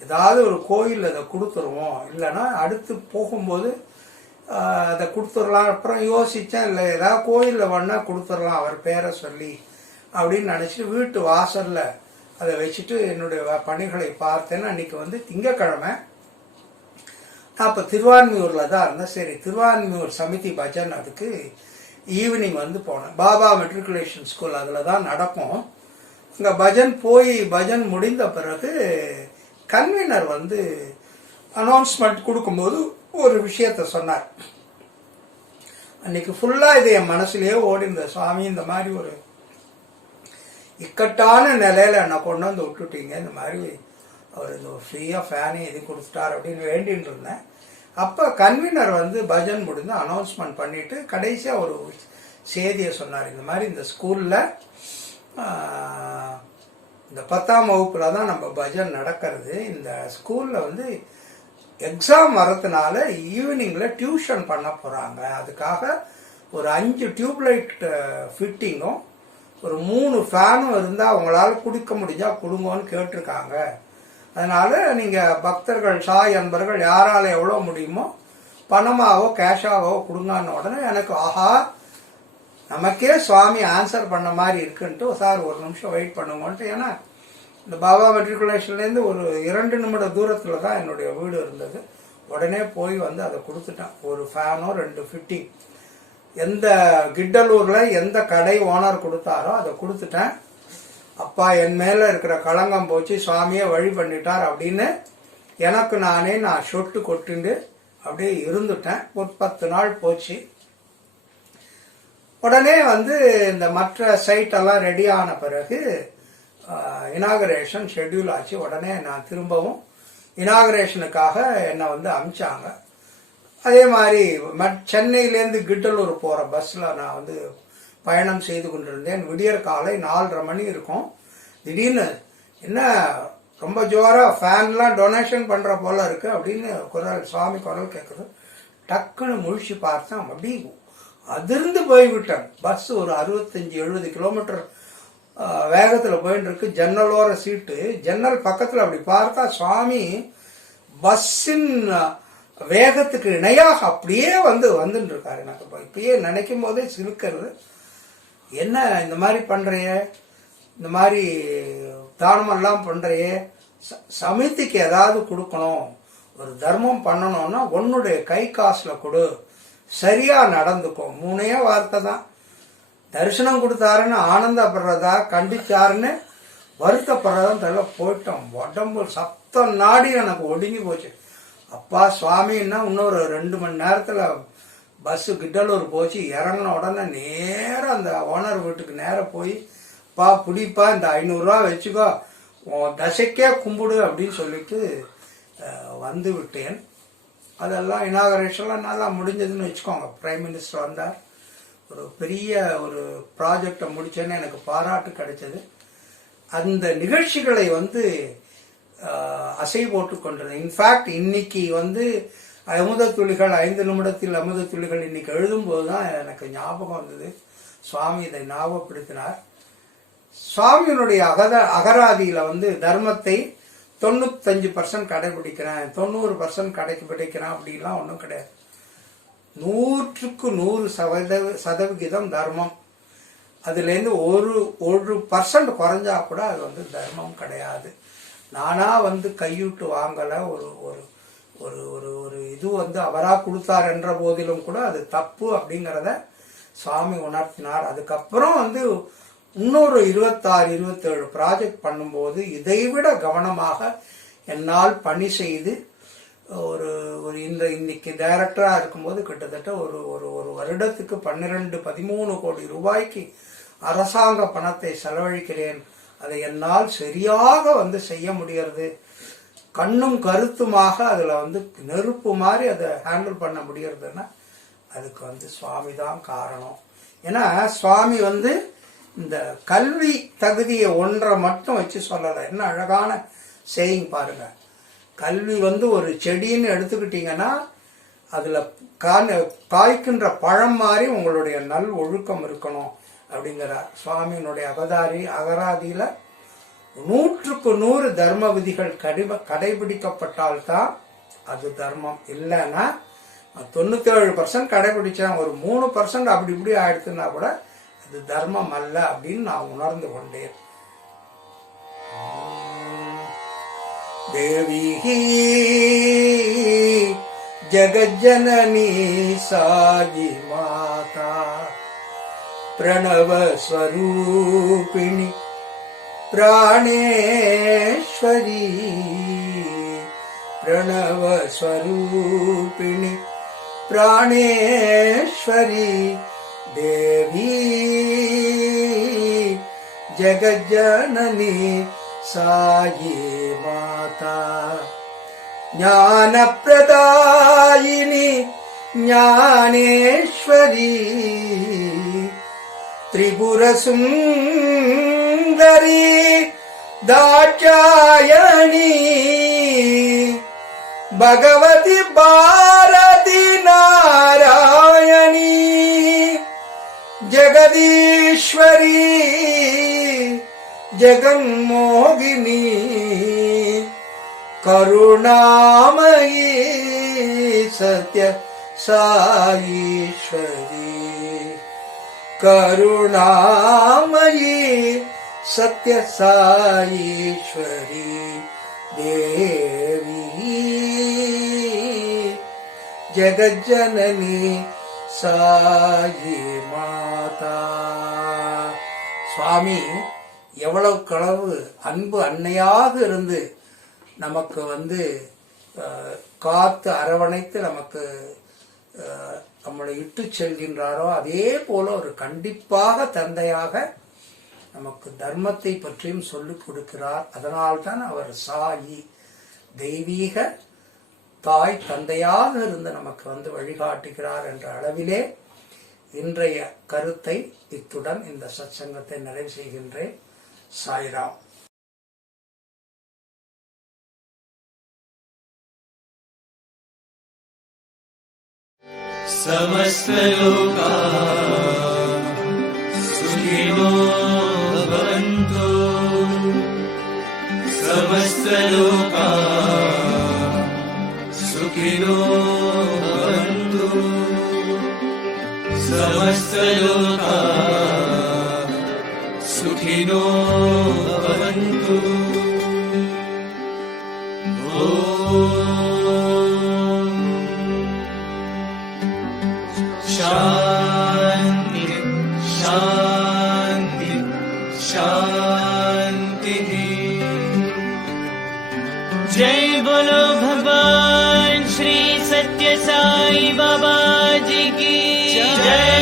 ஏதாவது ஒரு கோயில் அதை கொடுத்துருவோம், இல்லைன்னா அடுத்து போகும்போது அதை கொடுத்துடலாம். அப்புறம் யோசித்தேன், இல்லை ஏதாவது கோயிலில் வேணா கொடுத்துடலாம் அவர் பேரை சொல்லி அப்படின்னு நினச்சிட்டு வீட்டு வாசலில் அதை வச்சுட்டு என்னுடைய பணிகளை பார்த்தேன்னு. அன்றைக்கி வந்து திங்கக்கிழமை, நான் அப்போ திருவான்மியூரில் தான் இருந்தேன். சரி திருவான்மியூர் சமிதி பஜன் அதுக்கு ஈவினிங் வந்து போனேன். பாபா மெட்ரிகுலேஷன் ஸ்கூல் அதில் தான் நடக்கும். இங்கே பஜன் முடிந்த பிறகு கன்வீனர் வந்து அனௌன்ஸ்மெண்ட் கொடுக்கும்போது ஒரு விஷயத்த சொன்னார். அன்னைக்கு ஃபுல்லாக இது என் மனசுலேயே ஓடிந்த, சுவாமி இந்த மாதிரி ஒரு இக்கட்டான நிலையில் என்னை கொண்டு வந்து விட்டுட்டீங்க, இந்த மாதிரி அவர் இந்த ஃப்ரீயாக ஃபேனு இது கொடுத்துட்டார் அப்படின்னு வேண்டின்னு இருந்தேன். அப்போ கன்வீனர் வந்து பஜன் முடிந்து அனௌன்ஸ்மெண்ட் பண்ணிவிட்டு கடைசியாக ஒரு செய்தியை சொன்னார். இந்த மாதிரி இந்த ஸ்கூலில் இந்த 10ஆம் வகுப்பில் தான் நம்ம பஜன் நடக்கிறது. இந்த ஸ்கூலில் வந்து எக்ஸாம் வரதுனால ஈவினிங்கில் டியூஷன் பண்ண போகிறாங்க. அதுக்காக ஒரு 5 டியூப்லைட் ஃபிட்டிங்கும் ஒரு 3 ஃபேனும் இருந்தால் அவங்களால கொடுக்க முடிஞ்சால் கொடுங்கன்னு கேட்டிருக்காங்க. அதனால் நீங்கள் பக்தர்கள் சாய் அன்பர்கள் யாரால் எவ்வளோ முடியுமோ பணமாகவோ கேஷாகவோ கொடுங்கன்னு உடனே எனக்கு ஆஹா நமக்கே சுவாமி ஆன்சர் பண்ண மாதிரி இருக்குன்ட்டு, சார் ஒரு நிமிஷம் வெயிட் பண்ணுங்கன்ட்டு. ஏன்னா இந்த பாபா மெட்ரிகுலேஷன்லேருந்து ஒரு 2 நிமிட தூரத்தில் தான் என்னுடைய வீடு இருந்தது. உடனே போய் வந்து அதை கொடுத்துட்டேன். ஒரு ஃபேனோ 2 ஃபிட்டிங் எந்த கிட்டலூரில் எந்த கடை ஓனர் கொடுத்தாரோ அதை கொடுத்துட்டேன். அப்பா என் மேலே இருக்கிற களங்கம் போச்சு, சுவாமியை வழி பண்ணிட்டார் அப்படின்னு எனக்கு நான் சொட்டு கொட்டுண்டு அப்படியே இருந்துட்டேன். ஒரு 10 நாள் போச்சு. உடனே வந்து இந்த மற்ற சைட்டெல்லாம் ரெடி ஆன பிறகு இனாகரேஷன் ஷெட்யூல் ஆச்சு. உடனே நான் திரும்பவும் இனாகரேஷனுக்காக என்னை வந்து அனுப்பிச்சாங்க. அதே மாதிரி சென்னையிலேருந்து கிட்டலூர் போகிற பஸ்ஸில் நான் வந்து பயணம் செய்து கொண்டிருந்தேன். விடியற் காலை 4:30 மணி இருக்கும். திடீர்னு என்ன ரொம்ப ஜோராக ஃபேன்லாம் டொனேஷன் பண்ணுற போல இருக்கு அப்படின்னு சுவாமி குரல் கேட்குது. டக்குன்னு முழிச்சு பார்த்தேன், அப்படி அதிர்ந்து போய்விட்டேன். பஸ் ஒரு 65-70 கிலோமீட்டர் வேகத்தில் போயின்னு இருக்கு. ஜன்னலோர சீட்டு, ஜன்னல் பக்கத்தில் அப்படி பார்த்தா சுவாமி பஸ்ஸின் வேகத்துக்கு இணையாக அப்படியே வந்துட்டு இருக்காரு. எனக்கு இப்பயே நினைக்கும் போதே சிலுக்கிறது. என்ன இந்த மாதிரி பண்றைய, இந்த மாதிரி தானமெல்லாம் பண்றைய, சமிதிக்கு ஏதாவது கொடுக்கணும், ஒரு தர்மம் பண்ணணும்னா உன்னுடைய கை காசுல கொடு, சரியா நடந்துக்கும். 3 வார்த்தை தான். தரிசனம் கொடுத்தாருன்னு ஆனந்தப்படுறதா, கண்டிச்சாருன்னு வருத்தப்படுறதான் தெரியல. போயிட்டோம். உடம்பு சப்தம் நாடி எனக்கு ஒடுங்கி போச்சு. அப்பா சுவாமின்னா இன்னொரு 2 மணி நேரத்தில் பஸ்ஸு கிட்டலூர் போச்சு. இறங்கின உடனே நேராக அந்த ஓனர் வீட்டுக்கு நேராக போய், பா பிடிப்பா இந்த 500 ரூபா வச்சுக்கோ, தசைக்கே கும்பிடு அப்படின்னு சொல்லிட்டு வந்து விட்டேன். அதெல்லாம் இனாகரேஷன்லாம் நல்லா முடிஞ்சதுன்னு வச்சுக்கோங்க. பிரைம் மினிஸ்டர் வந்தார். ஒரு பெரிய ஒரு ப்ராஜெக்டை முடிச்சேன்னு எனக்கு பாராட்டு கிடைச்சது. அந்த நிகழ்ச்சிகளை வந்து அசை போட்டு கொண்டிருந்தேன். இன்ஃபேக்ட் இன்னைக்கு வந்து அமுத துளிகள் 5 நிமிடத்தில் அமுத துளிகள் இன்னைக்கு எழுதும்போது தான் எனக்கு ஞாபகம் வந்தது. சுவாமி இதை ஞாபகப்படுத்தினார். சுவாமியினுடைய அகராதியில வந்து தர்மத்தை 95% கடைபிடிக்கிறேன், 90% கடைபிடிக்கிறேன் அப்படின்லாம் ஒன்றும் கிடையாது. 100% தர்மம். அதுலேருந்து ஒரு % குறைஞ்சா கூட அது வந்து தர்மம் கிடையாது. நானா வந்து கையூட்டு வாங்கலை, ஒரு ஒரு ஒரு ஒரு ஒரு இது வந்து அவராக கொடுத்தார் என்ற போதிலும் கூட அது தப்பு அப்படிங்கிறத சுவாமி உணர்த்தினார். அதுக்கப்புறம் வந்து இன்னொரு 26-27 ப்ராஜெக்ட் பண்ணும்போது இதைவிட கவனமாக என்னால் பணி செய்து ஒரு ஒரு இன்னைக்கு டைரக்டராக இருக்கும்போது கிட்டத்தட்ட ஒரு ஒரு ஒரு வருடத்துக்கு 12-13 கோடி ரூபாய்க்கு அரசாங்க பணத்தை செலவழிக்கிறேன். அதை என்னால் சரியாக வந்து செய்ய முடியறது. கண்ணும் கருத்துமாக அதில் வந்து நெருப்பு மாதிரி அதை ஹேண்டில் பண்ண முடியறதுன்னா அதுக்கு வந்து சுவாமி தான் காரணம். ஏன்னா சுவாமி வந்து இந்த கல்வி தகுதியை ஒன்றை மட்டும் வச்சு சொல்லலை. என்ன அழகான சேயிங் பாருங்க. கல்வி வந்து ஒரு செடின்னு எடுத்துக்கிட்டீங்கன்னா அதில் காய்க்கின்ற பழம் மாதிரி உங்களுடைய நல் ஒழுக்கம் இருக்கணும் அப்படிங்கிறார். சுவாமியினுடைய அகராதியில் 100க்கு 100 தர்ம விதிகள் கடைபிடிக்கப்பட்டால்தான் அது தர்மம். இல்லைன்னா 97% கடைபிடிச்சேன், ஒரு 3% அப்படி இப்படி ஆயிடுச்சுன்னா கூட அது தர்மம் அல்ல அப்படின்னு நான் உணர்ந்து கொண்டேன். தேவிஹி ஜகஜனனி சாயி மாதா பிரணவ ஸ்வரூபிணி பிராணேஸ்வரி பிரணவ ஸ்வரூபிணி பிராணேஸ்வரி தேவி ஜகஜனனி சாயி மாதா ஞானப்ரதாயினி ஞானேஸ்வரி திரிபுர சுந்தரி தாட்சாயணி பகவதி பாரதி நாராயணி ஜெகதீஸ்வரி ஜெகன்மோகினி கருணாமயி சத்ய சாயீஸ்வரி கருணாமயி சத்ய சாயீஸ்வரி தேவி ஜெகஜனனி சாயி மாதா. சுவாமி எவ்வளவுக்களவு அன்பு அன்னையாக இருந்து நமக்கு வந்து காத்து அரவணைத்து நமக்கு நம்மளை இட்டு செல்கின்றாரோ அதே போல ஒரு கண்டிப்பாக தந்தையாக நமக்கு தர்மத்தை பற்றியும் சொல்லிக் கொடுக்கிறார். அதனால்தான் அவர் சாயி தெய்வீக தாய் தந்தையாக இருந்து நமக்கு வந்து வழிகாட்டுகிறார் என்ற அளவிலே இன்றைய கருத்தை இத்துடன் இந்த சத்சங்கத்தை நிறைவு செய்கின்றேன். சாய்ராம். समस्त लोका सुखिनो भवन्तु समस्त लोका सुखिनो भवन्तु समस्त लोका सुखिनो भवन्तु। शांति शांति शांति। जय बोलो भगवान श्री सत्य साई बाबा जी की जय।